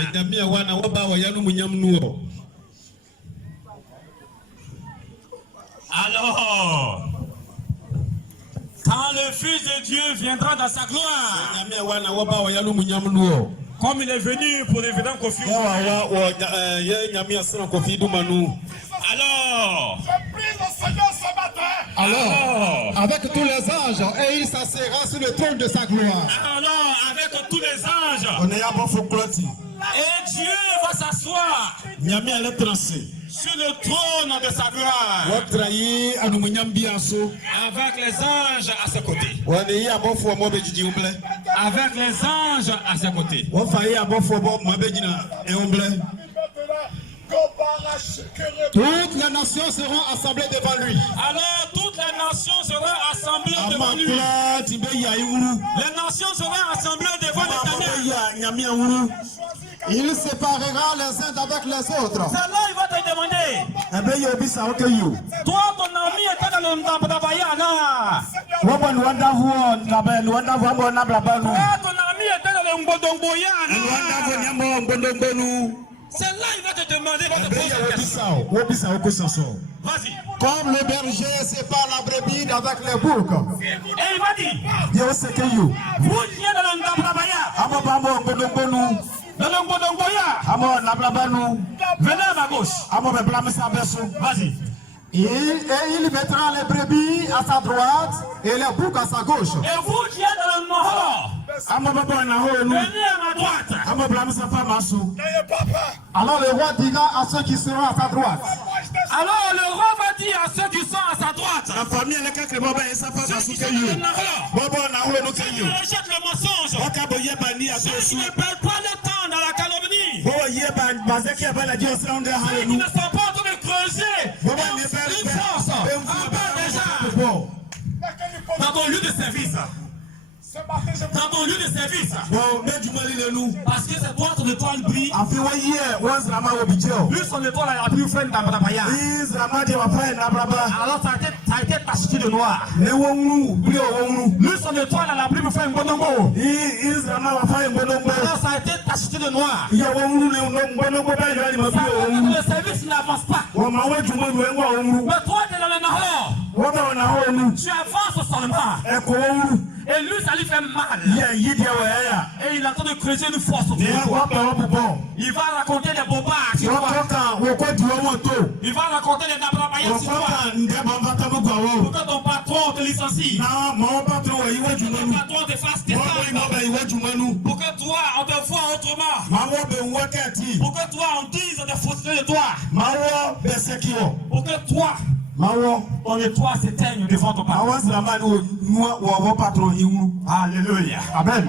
Alors, quand le Fils de Dieu viendra dans sa gloire, comme il est venu pour les évidents conflits. Alors, avec tous les anges, et il s'assera sur le trône de sa gloire. Alors, avec tous les anges, et Dieu va s'asseoir sur le trône de sa gloire, avec les anges à ses côtés. Avec les anges à ses côtés. Toutes les nations seront assemblées devant lui. Alors toutes les nations seront assemblées devant lui. Les nations seront assemblées devant l'Éternel. Il séparera les uns avec les autres. C'est là il va te demander. Toi ton ami était dans le Ndabaya là. Toi ton ami était dans le Mbodongoya là. C'est là il va te demander votre question. Vas-y. Comme le berger sépare la brebis avec les boucs. Et il va dire. Vous qui êtes dans le Ndabaya. Dans le Mbodongoya. Venez à ma gauche. Vas-y. Et il mettra les brebis à sa droite et les boucs à sa gauche. Et vous qui êtes dans le Nord, venez à ma droite. Alors le roi dira à ceux qui seront à sa droite. Alors le roi va dire à ceux qui sont à sa droite. Ceux qui sont dans le Nord, ceux qui rejettent le mensonge, ceux qui ne perdent pas le temps dans la calomnie, ceux qui ne sont pas en train de creuser une force dans ton lieu de service. Dans ton lieu de service. Parce que c'est toi ton étoile brille. Lui son étoile a plus fait d'Abrabaya. Alors ça a été tacheté de noir. Lui son étoile a plus fait un bonongo. Alors ça a été tacheté de noir. Le service n'avance pas. Mais toi tu es dans le Nahor. Tu avances seulement. Et lui, ça lui fait mal. Et il est en train de creuser une force. Il va raconter des bobards. Il va raconter des nabrabayas sur toi. Pour que ton patron te licencie. Pour que ton patron te fasse tes pour que toi, on te voit autrement. Pour que toi, on dise des faussetés de toi. Pour que toi, ton étoile s'éteigne devant ton patron. Alléluia. Amen.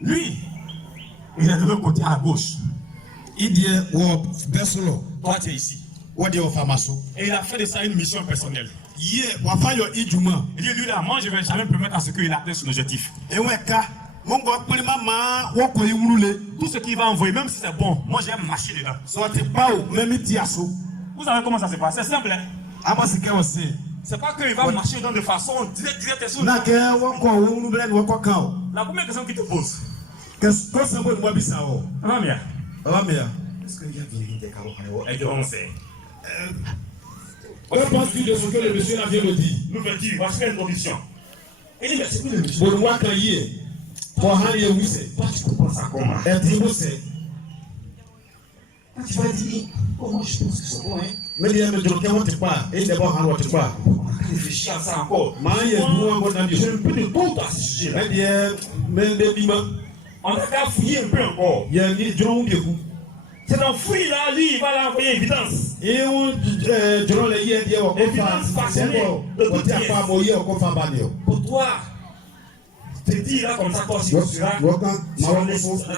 Lui, il est de l'autre côté à gauche. Toi, tu es ici. Et il a fait de ça une mission personnelle. Il dit, lui là, moi je ne vais jamais permettre à ce qu'il atteigne son objectif. Tout ce qu'il va envoyer, même si c'est bon, moi j'aime marcher dedans. Vous savez comment ça se passe? C'est simple. Hein? C'est pas qu'il va marcher dans de façon directe et sûre. La première question qu'il te pose. Est-ce que il y a que penses-tu de ce que le monsieur vient de dire? Nous veut dire, voici une condition. Il dit, mais c'est quoi le monsieur? Toi, tu comprends ça comment? Quand tu vas dire, moi je pense que c'est bon, hein? Mais il y a un truc qui est d'abord à l'autre part. On va réfléchir à ça encore. J'ai un peu de doute à ce sujet-là. On a qu'à fouiller un peu encore. C'est dans fouille là, lui, il va l'envoyer évidence. Évidence passionnée de toute pièce. Pour toi, te dire là comme ça, toi, si tu seras dans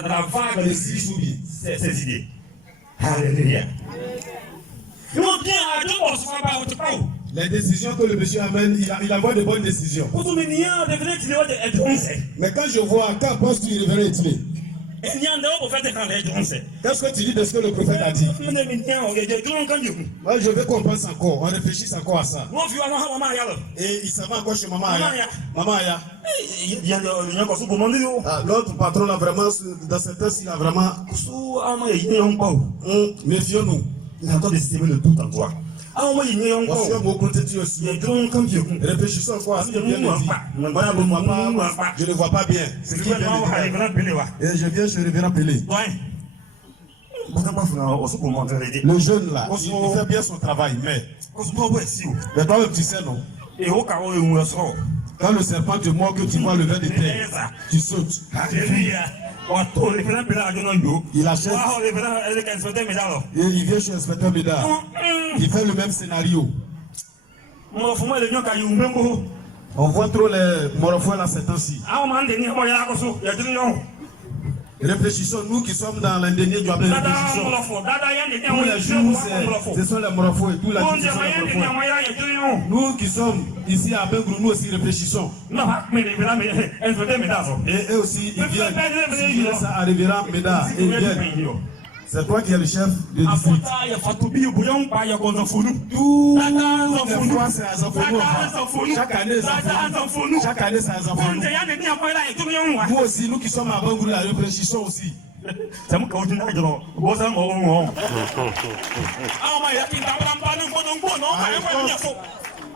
la vague de ces idées. Alléluia. Les décisions que le monsieur amène, il envoie de bonnes décisions. Mais quand je vois, quand penses-tu qu'il devrait être? Qu'est-ce que tu dis de ce que le prophète a dit? Moi, je veux qu'on pense encore, on réfléchisse encore à ça. Et il s'en va encore chez Maman Aya. Maman Aya. L'autre patron a vraiment, dans ce test, il a vraiment. Méfions-nous. Il est en train d'estimer le doute en toi. Réfléchissons encore à ce que vient de dire. Je ne vois pas bien. Ce qui vient de dire. Et je viens chez le révérend Pelé. Le jeune là, il fait bien son travail, mais toi-même tu sais non. Quand le serpent te mord, que tu vois le ver de terre, tu sautes. Il achète. Et il vient chez l'inspecteur Médard. Il fait le même scénario. On voit trop les morphos là ces temps-ci. Réfléchissons, nous qui sommes dans l'indénié du appel, réfléchissons. Tous les jours, ce sont les morphos et tous les jours, ce sont les morphos. Nous qui sommes ici à Bengrou, nous aussi réfléchissons. Et eux aussi, ils viennent ça à révérend Médard. Ils viennent. C'est toi qui es le chef de district. Tous les fois, c'est à Zanfonou. Chaque année, c'est à Zanfonou. Nous aussi, nous qui sommes à Bangoulou, la réfléchissons aussi.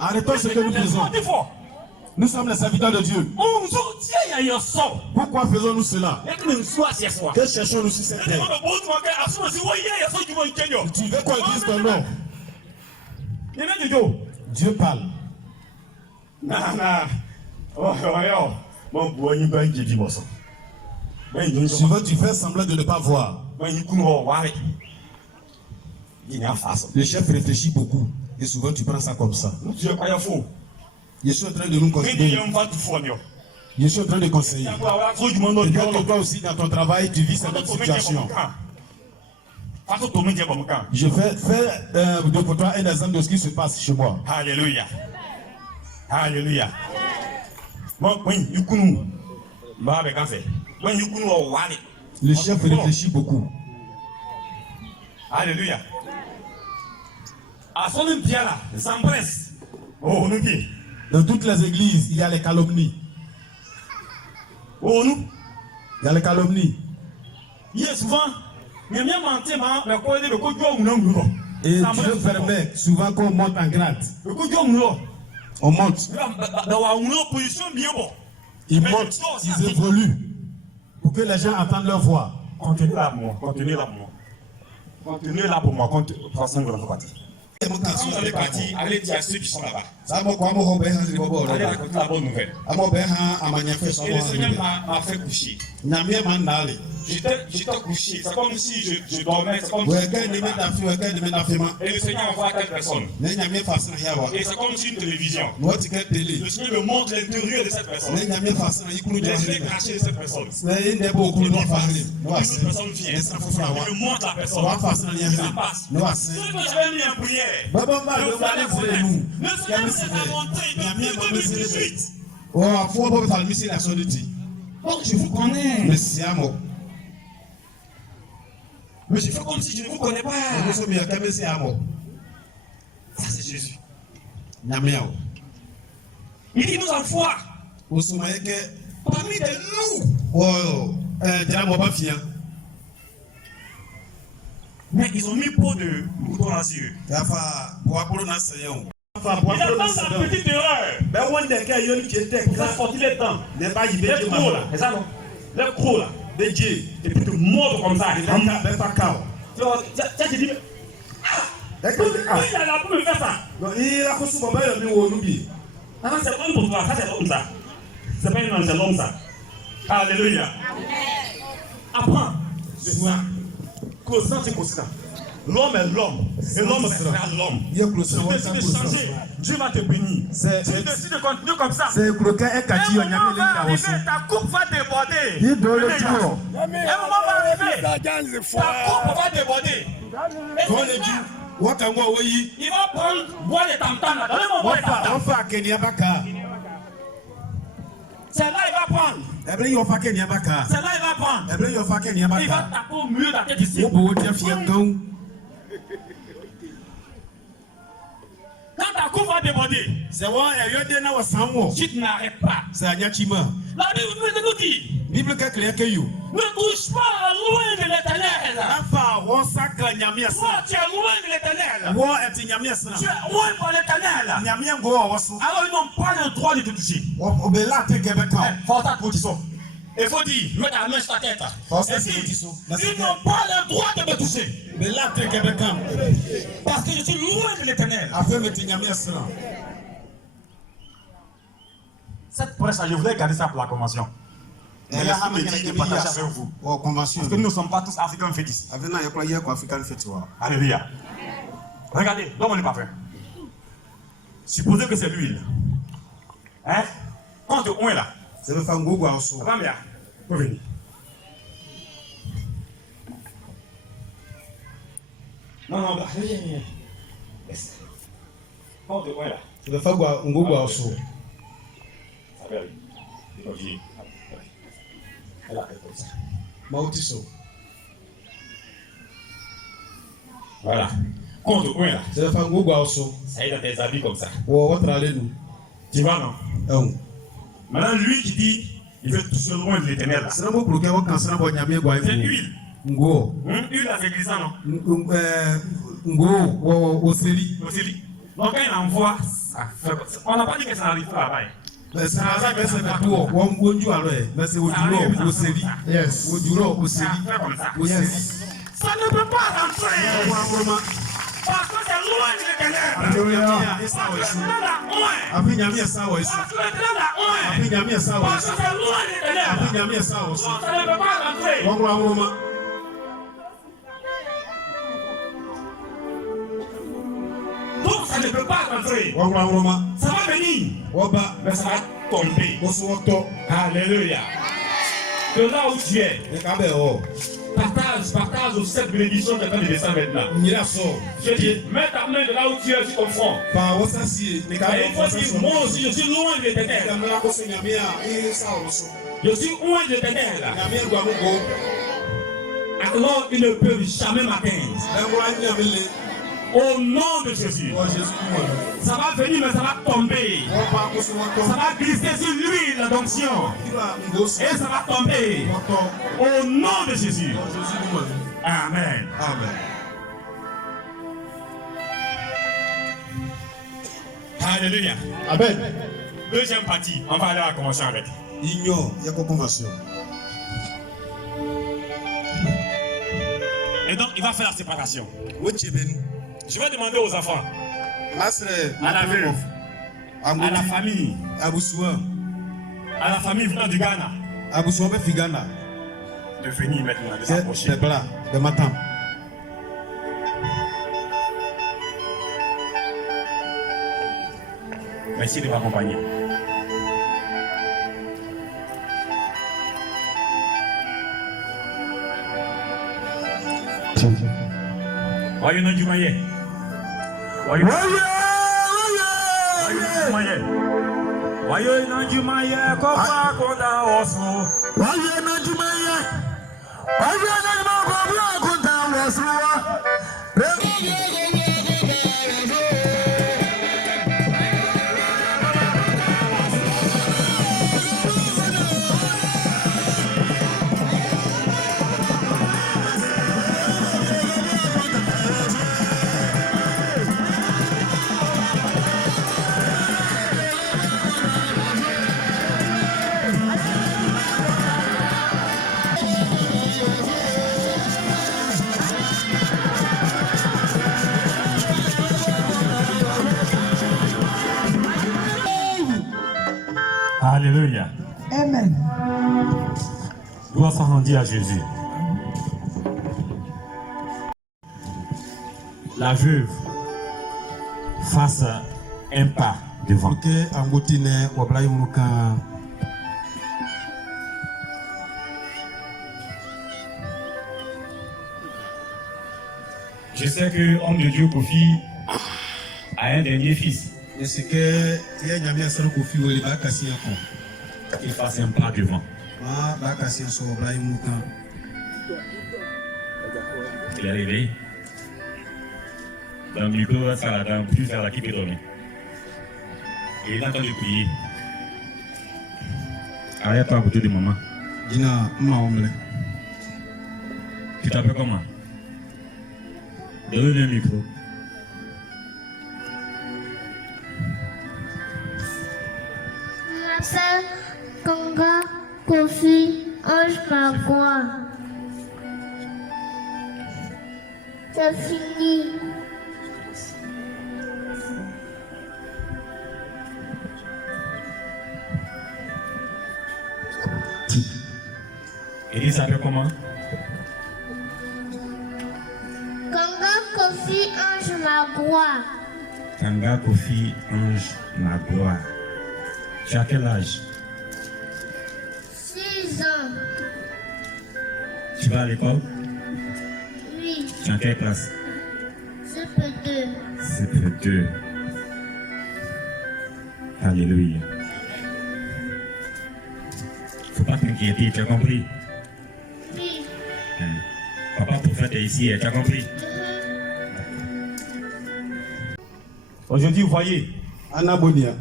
Arrêtons ce que nous faisons. Nous sommes les serviteurs de Dieu. Pourquoi faisons-nous cela? Que cherchons-nous sur cette terre? Tu veux qu'on dise ton nom? Dieu parle. Souvent tu fais semblant de ne pas voir. Le chef réfléchit beaucoup. Et souvent tu prends ça comme ça. Je suis en train de nous conseiller. Je suis en train de conseiller. Et toi aussi, dans ton travail, tu vis cette situation. Je fais pour toi un exemple de ce qui se passe chez moi. Alléluia. Alléluia. Le chef réfléchit beaucoup. Alléluia. À son bien là, s'empresse. Oh, nous qui. Dans toutes les églises, il y a les calomnies. Oh, nous. Il y a les calomnies. Il y a souvent. Et Dieu permet souvent qu'on monte en grade. On monte. Ils montent, ils évoluent. Pour que les gens entendent leur voix. Continuez là pour moi. Continuez là pour moi. Continuez là pour moi. Quand vous allez partir, allez dire à ceux qui sont là-bas. Allez raconter la bonne nouvelle. Et le Seigneur m'a fait coucher. J'étais couché. C'est comme si je dormais. C'est comme si et le Seigneur envoie 4 personnes. Et c'est comme si une télévision. Le Seigneur me montre l'intérieur de cette personne. Les yeux cachés de cette personne. Une autre personne vient. Il me montre la personne. Il se passe. Ce que j'avais mis en prière. Le voilà connaître. Le Seigneur m'a montré depuis 2018. Donc je vous connais. Mais je fais comme si je ne vous connais pas. Ça c'est Jésus. Il dit nous en foi. Parmi de nous. Mais ils ont mis peau de bouton à yeux. Il attend la petite erreur. Ça sortit les dents. Les crocs là. Les crocs là. Et puis te mordre comme ça. Tu as dit, il a la pour me faire ça. Ah, c'est bon pour toi, ça c'est l'homme ça. C'est pas une ange, c'est l'homme ça. Alléluia. Apprends. Closant, tu considères. L'homme est l'homme. Et l'homme restera l'homme. Si tu décides de changer, Dieu va te bénir. Si tu décides de continuer comme ça, ta coupe va déborder. Un moment va arriver. Ta coupe va déborder. Il va prendre boire les tam-tams. Donnez-moi boire les tam-tams. Celle-là, il va prendre. Celle-là, il va prendre. Il va taper au milieu de la tête ici. Quand ta coupe va déborder, si tu n'arrêtes pas, la Bible nous dit, ne touche pas loin de l'éternel. Toi, tu es loin de l'éternel. Tu es loin par l'éternel. Alors ils n'ont pas le droit de te toucher. Faut ta position. Il faut dire, mets ta main sur ta tête. Ils n'ont pas le droit de me toucher. Parce que je suis loin de l'éternel. Cette presse, je voulais garder ça pour la convention. Mais là, je vais partager avec vous. Parce que nous ne sommes pas tous africains fétistes. Alléluia. Regardez, donne-moi le parfum. Supposez que c'est l'huile. Hein? Quand tu es là. C'est le fango ou un saut. Venez. Non, viens. Quand tu es là. C'est le fango ou un saut. Ça va aller. Voilà. Quand tu es là. C'est le fango ou un saut. Ça y est dans tes habits comme ça. Tu vois, non? Maintenant, lui qui dit, il veut toucher loin de l'éternel. C'est l'huile. Huile, c'est glissant, non? Donc, quand il envoie, on n'a pas dit que ça n'arrive pas là-bas. Ça ne peut pas rentrer. Parce que c'est loin de l'éternel. Parce que c'est loin de l'éternel. Ça ne peut pas rentrer. Donc ça ne peut pas rentrer. Ça va venir. Mais ça va tomber. Alléluia. De là où tu es. Partage aux 7 bénédictions que tu as de descendre maintenant. Je dis, mets ta main de là où tu es sur ton front. Et il faut dire, moi aussi, je suis loin de l'éternel. Je suis loin de l'éternel. Alors, ils ne peuvent jamais m'atteindre. Au nom de Jésus. Ça va venir, mais ça va tomber. Ça va glisser sur lui, la donction. Et ça va tomber. Au nom de Jésus. Amen. Alléluia. Amen. Deuxième partie, on va aller à la convention avec. Ignore, il y a quoi convention? Et donc, il va faire la séparation. Je vais demander aux enfants, à la veuve, à la famille, à la famille venant du Ghana, de venir maintenant, de s'approcher. Merci de m'accompagner. Voyez notre Jumaye. Voyez notre Jumaye. Kofa konda osu. Voyez notre Jumaye. Voyez notre konda osu. Alléluia. Amen. Gloire soit rendue à Jésus. La veuve fasse un pas devant. Je sais que l'homme de Dieu Kofi a un dernier fils. qu'il fasse un pas devant. Il est arrivé. Dans le micro, ça l'a dans plus vers la qui peut dormir. Et il a entendu prier. Arrête-toi à côté de maman. Tu t'appelles comment? Donne-lui un micro. Je m'appelle Kanga Kofi Ange Magua. C'est fini. Et il s'appelle comment? Kanga Kofi Ange Magua. Kanga Kofi Ange Magua. Tu as quel âge? 6 ans. Tu vas à l'école? Oui. Tu es en quelle classe? CP2. CP2. Alléluia. Faut pas t'inquiéter, tu as compris? Oui. Papa prophète est ici, tu as compris? Aujourd'hui, vous voyez,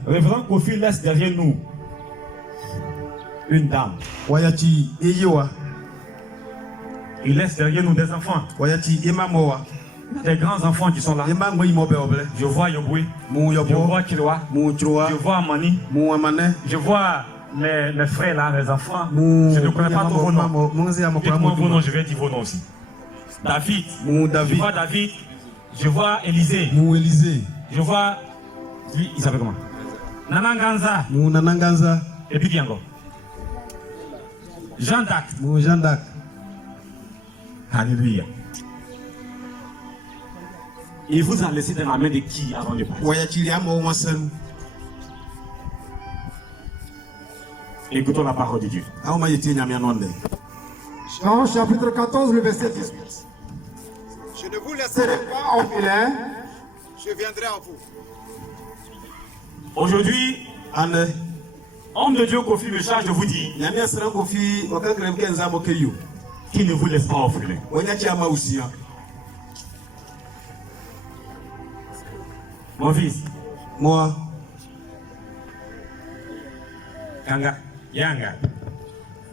Révérend Kofi laisse derrière nous une dame. Il laisse derrière nous des enfants. Des grands enfants qui sont là. Je vois Yoboué, je vois Kiloa, je vois Amani, je vois mes frères là, les enfants. Je ne connais pas tous vos noms. Dites-moi vos noms, je vais dire vos noms aussi. David, je vois David, je vois Élisée, je vois, lui, il s'appelle comment? Nananganza. Et puis qui encore? Jean d'Arc. Alléluia. Il vous a laissé dans la main de qui avant de partir? Écoutons la parole de Dieu. Jean chapitre 14, le verset 18. Je ne vous laisserai pas orphelin, je viendrai à vous. Aujourd'hui, homme de Dieu Kofi me charge de vous dire qu'il ne vous laisse pas orphelin. Mon fils, moi, Kanga, Yanga,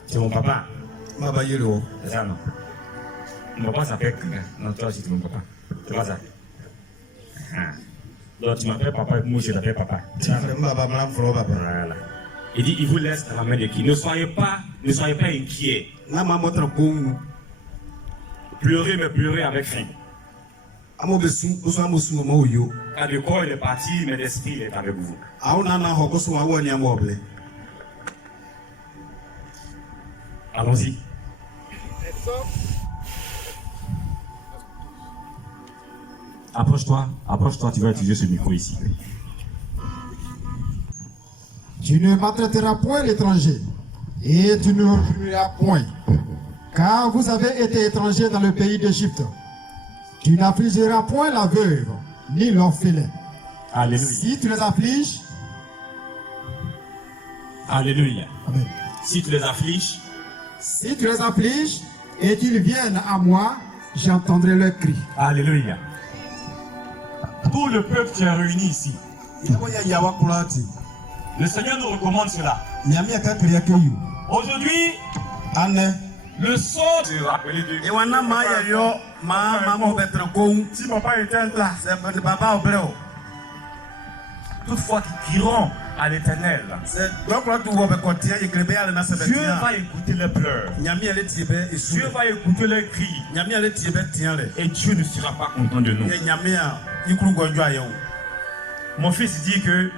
c'est mon papa. C'est ça, non? Mon papa s'appelle Kanga. Non, toi aussi, c'est mon papa. Tu vois ça? Donc, tu m'appelles papa et moi, je t'appelle papa. Voilà. Il dit, il vous laisse dans la main de qui? Ne soyez pas inquiets. Pleurez, mais pleurez avec faim. Car le corps il est parti, mais l'esprit il est avec vous. Allons-y. Approche-toi, tu vas utiliser ce micro ici. Tu ne maltraiteras point l'étranger, et tu ne refuseras point, car vous avez été étrangers dans le pays d'Égypte. Tu n'affligeras point la veuve, ni l'orphelin. Alléluia. Si tu les affliges, alléluia. Amen. Si tu les affliges, et qu'ils viennent à moi, j'entendrai leurs cris. Alléluia. Tout le peuple qui est réuni ici. Le Seigneur nous recommande cela. Aujourd'hui, le sort de rappeler de Dieu. Si papa était là, toutefois qu'ils crieront à l'Éternel, Dieu va écouter les pleurs. Dieu va écouter les cris. Et Dieu ne sera pas content de nous. Mon fils dit que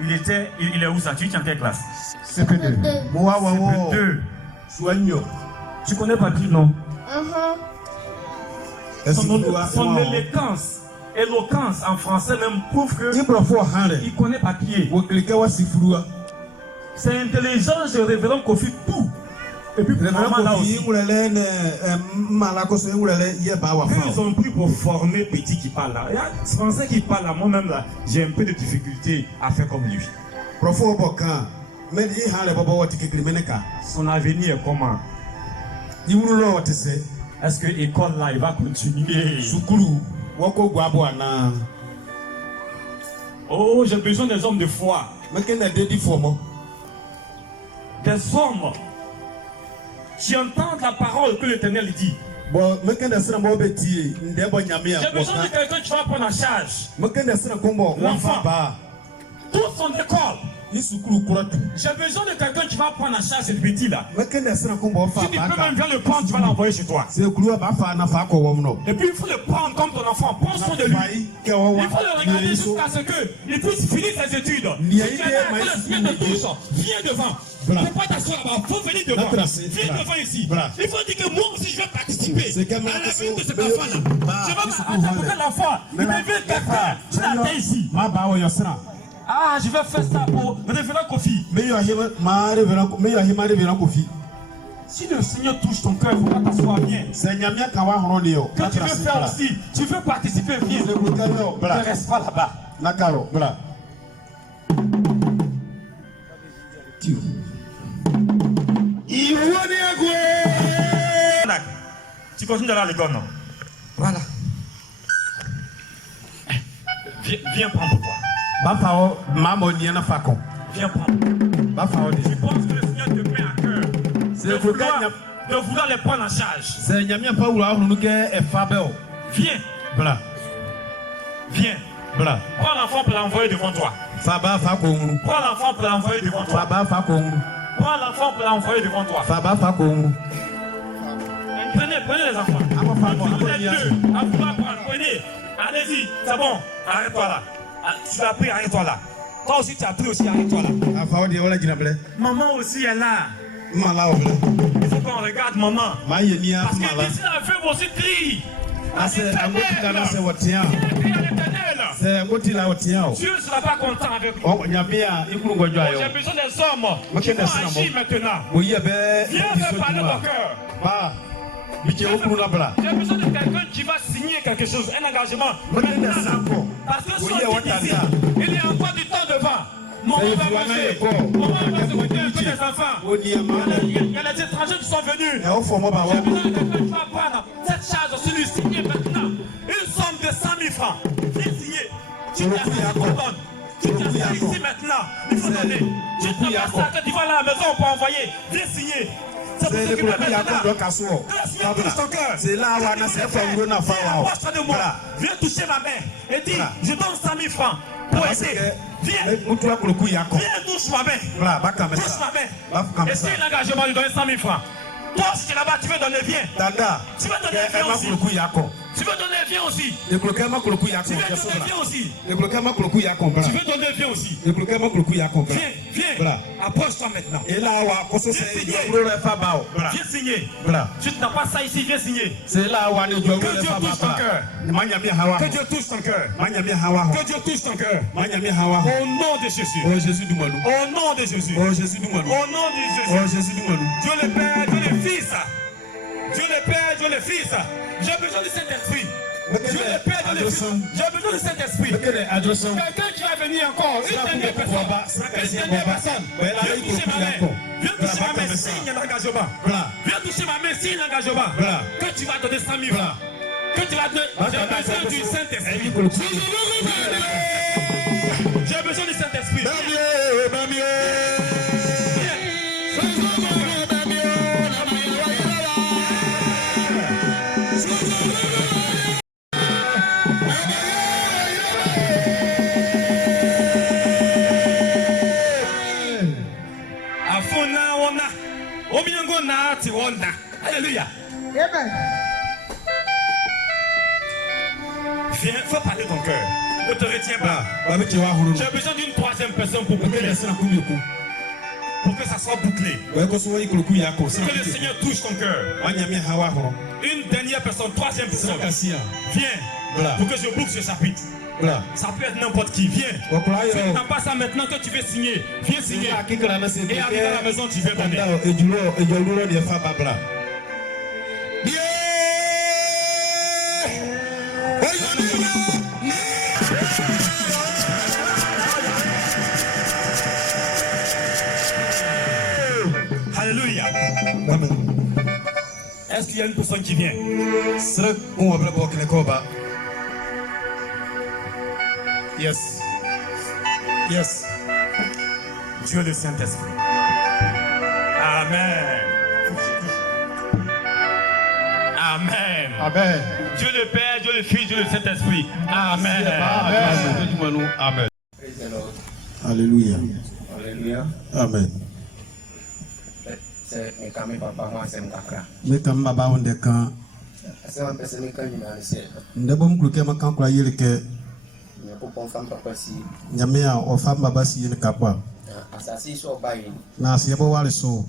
il est où ça? Tu es en quelle classe? CP2. CP2. Tu connais Papi, non? Son éloquence en français même prouve que il connaît papier. C'est intelligence de révérend Kofi tout. Et puis vraiment là aussi. Ils ont pris pour former petit qui parle là. Il y a français qui parle là, moi-même là, j'ai un peu de difficulté à faire comme lui. Mais il y a le baba qui est Son avenir est comment? Il voulait what to say. Est-ce que l'école là, il va continuer? Sukuru, wako guabuana. Oh, j'ai besoin des hommes de foi. Mais qu'est-ce que dit pour moi? Des hommes qui entendent la parole que l'Éternel dit. Bon, mais qu'est-ce que c'est un bébé? J'ai besoin de quelqu'un qui va prendre en charge l'enfant. Toute son école. J'ai besoin de quelqu'un qui va prendre en charge cette bêtise-là. Si tu peux même bien le prendre, tu vas l'envoyer chez toi. Et puis il faut le prendre comme ton enfant. Prends soin de lui. Il faut le regarder jusqu'à ce qu'il puisse finir ses études. Si tu as la semaine de touche, viens devant. Il ne faut pas t'asseoir là-bas, il faut venir devant. Viens devant ici. Il faut dire que moi aussi je vais participer à la vie de cet enfant-là. Je vais m'apporter l'enfant. Il devient quelqu'un. Tu l'attends ici. Ah, je vais faire ça pour révérend Kofi. Si le Seigneur touche ton cœur, il faut pas t'asseoir bien. Que tu veux faire aussi, tu veux participer, viens. Ne reste pas là-bas. Tu continues d'aller à l'école, non? Voilà. Viens prendre toi. Viens prendre. Je pense que le Seigneur te met à cœur de vouloir les prendre en charge. Viens. Viens. Prends l'enfant pour l'envoyer devant toi. Prends l'enfant pour l'envoyer devant toi. Prends l'enfant pour l'envoyer devant toi. Prenez les enfants. Vous êtes deux à vouloir prendre. Prenez. Allez-y. C'est bon. Arrête-toi là. Tu as pris, arrête-toi là. Toi aussi, tu as pris aussi, arrête-toi là. Maman aussi est là. Il faut qu'on regarde maman. Parce que d'ici la feuille aussi crie. Dieu ne sera pas content avec nous. J'ai besoin des hommes qui vont agir maintenant. Viens faire parler ton cœur. J'ai besoin de quelqu'un qui va signer quelque chose, un engagement. Parce que si on dit ici, il y a encore du temps devant. Maman va manger. Maman va s'occuper un peu des enfants. Il y a les étrangers qui sont venus. J'ai besoin de quelqu'un qui va prendre cette charge sur lui, signer maintenant. Une somme de 100 000 francs. Viens signer. Tu t'as fait donne. Tu t'as fait ici maintenant. Il faut donner. Tu t'as pas ça que tu vas à la maison, on peut envoyer. Viens signer. C'est le problème c'est là où on a fait approche-toi de moi. Viens toucher ma main et dis je donne 100 000 francs pour aider. Viens touche ma main. Touche ma main. Et c'est un engagement de donner 100 000 francs. Toi si tu es là-bas tu veux donner viens. Tu veux donner viens aussi. Tu veux donner viens aussi. Tu veux donner viens aussi. Tu veux donner viens aussi. Viens. Approche-toi maintenant. Viens signer. Tu n'as pas ça ici, viens signer. C'est là où que Dieu touche ton cœur. Que Dieu touche ton cœur. Que Dieu touche ton cœur. Au nom de Jésus. Au nom de Jésus. Au nom de Jésus. Dieu le Père, Dieu le Fils. Dieu le Père, Dieu le Fils. J'ai besoin du Saint-Esprit. Dieu le Père, Dieu le Fils. J'ai besoin du Saint-Esprit. Quelqu'un qui va venir encore. Une dernière personne. Viens toucher ma main. Viens toucher ma main, signe l'engagement. Viens toucher ma main, signe l'engagement. Que tu vas donner 100 000 francs. Que tu vas donner. J'ai besoin du Saint-Esprit. J'ai besoin du Saint-Esprit. Alléluia. Viens, faut parler ton cœur. Ne te retiens pas. J'ai besoin d'une troisième personne pour boucler. Pour que ça soit bouclé. Que le Seigneur touche ton cœur. Une dernière personne, troisième personne. Viens. Pour que je boucle ce chapitre. Ça peut être n'importe qui. Viens. Tu n'as pas ça maintenant que tu veux signer. Viens signer. Et arrive à la maison, tu veux donner. il y a une personne qui vient. Yes. Yes. Dieu le Saint-Esprit. Amen. Amen. Amen. Dieu le Père, Dieu le Fils, Dieu le Saint-Esprit. Amen. Amen. Amen. Alléluia. Alléluia. Amen. C'est mes camis papa moi c'est m'kakra. Me kam baba onde kan C'est un peu mes camis dans le ciel. ndebom kruke makan kura yeleke Mais pour qu'on femme papa si nyame a ofa baba si yele kapwa asasi so bayi. na asiebo wale so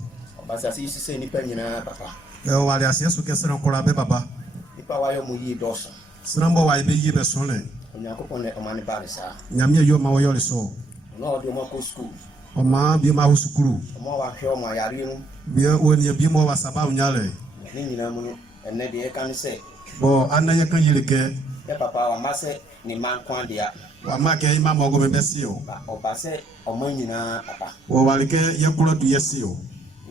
Asasi si se ni pe nyina papa. e wale asieso kesere kura be baba Nipa wa yo mu yi doso. srambo wa ibe yibe so le Onyankopon ne omani bare sa. nyame yo ma wo yole so No de mo ko school. o ma bi ma ho sukuru Mo wa hwe o mo yare mu. bi woni bi mo wa saba unyale Ni nyina mu enne de kan se. bo anaye kan yeleke E papa wa mase ni man kwan dia. wa ma ke ima mo go me besi o O ba se o mo nyina papa. wo wale ke yakuro du yesi o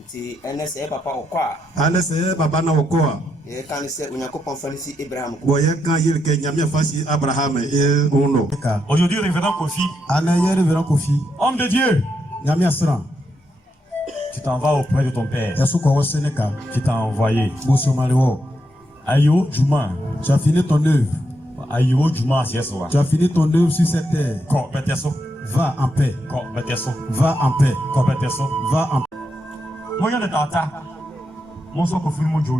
Nti enne se papa o kwa. ane se baba na okoa E kan se Onyankopon fanisi Abraham ko. bo ye kan yeleke nyame fasi Abraham e uno Aujourd'hui, révérend Kofi, anaye reverend Kofi homme de Dieu, nyame asra tu t'en vas auprès de ton Père Yesu kwa woseneka qui t'a envoyé. Bosomaliwo. Ayo Juma. Tu as fini ton œuvre. Ayo Juma, c'est ça. Tu as fini ton œuvre sur cette terre. Ko beteso. Va en paix. Ko beteso. Va en paix. Ko beteso. Va en paix. Moya de tata. Mon so ko fi mo jo.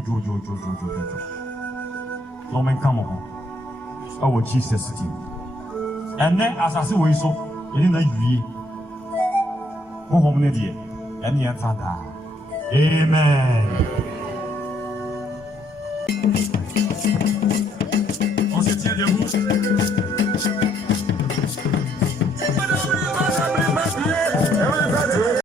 No men kamo. Awo Jesus ti. Ene asase wo iso. Eni na yui. Ko hom ne die. Eni en tata. Amen. On se tient debout.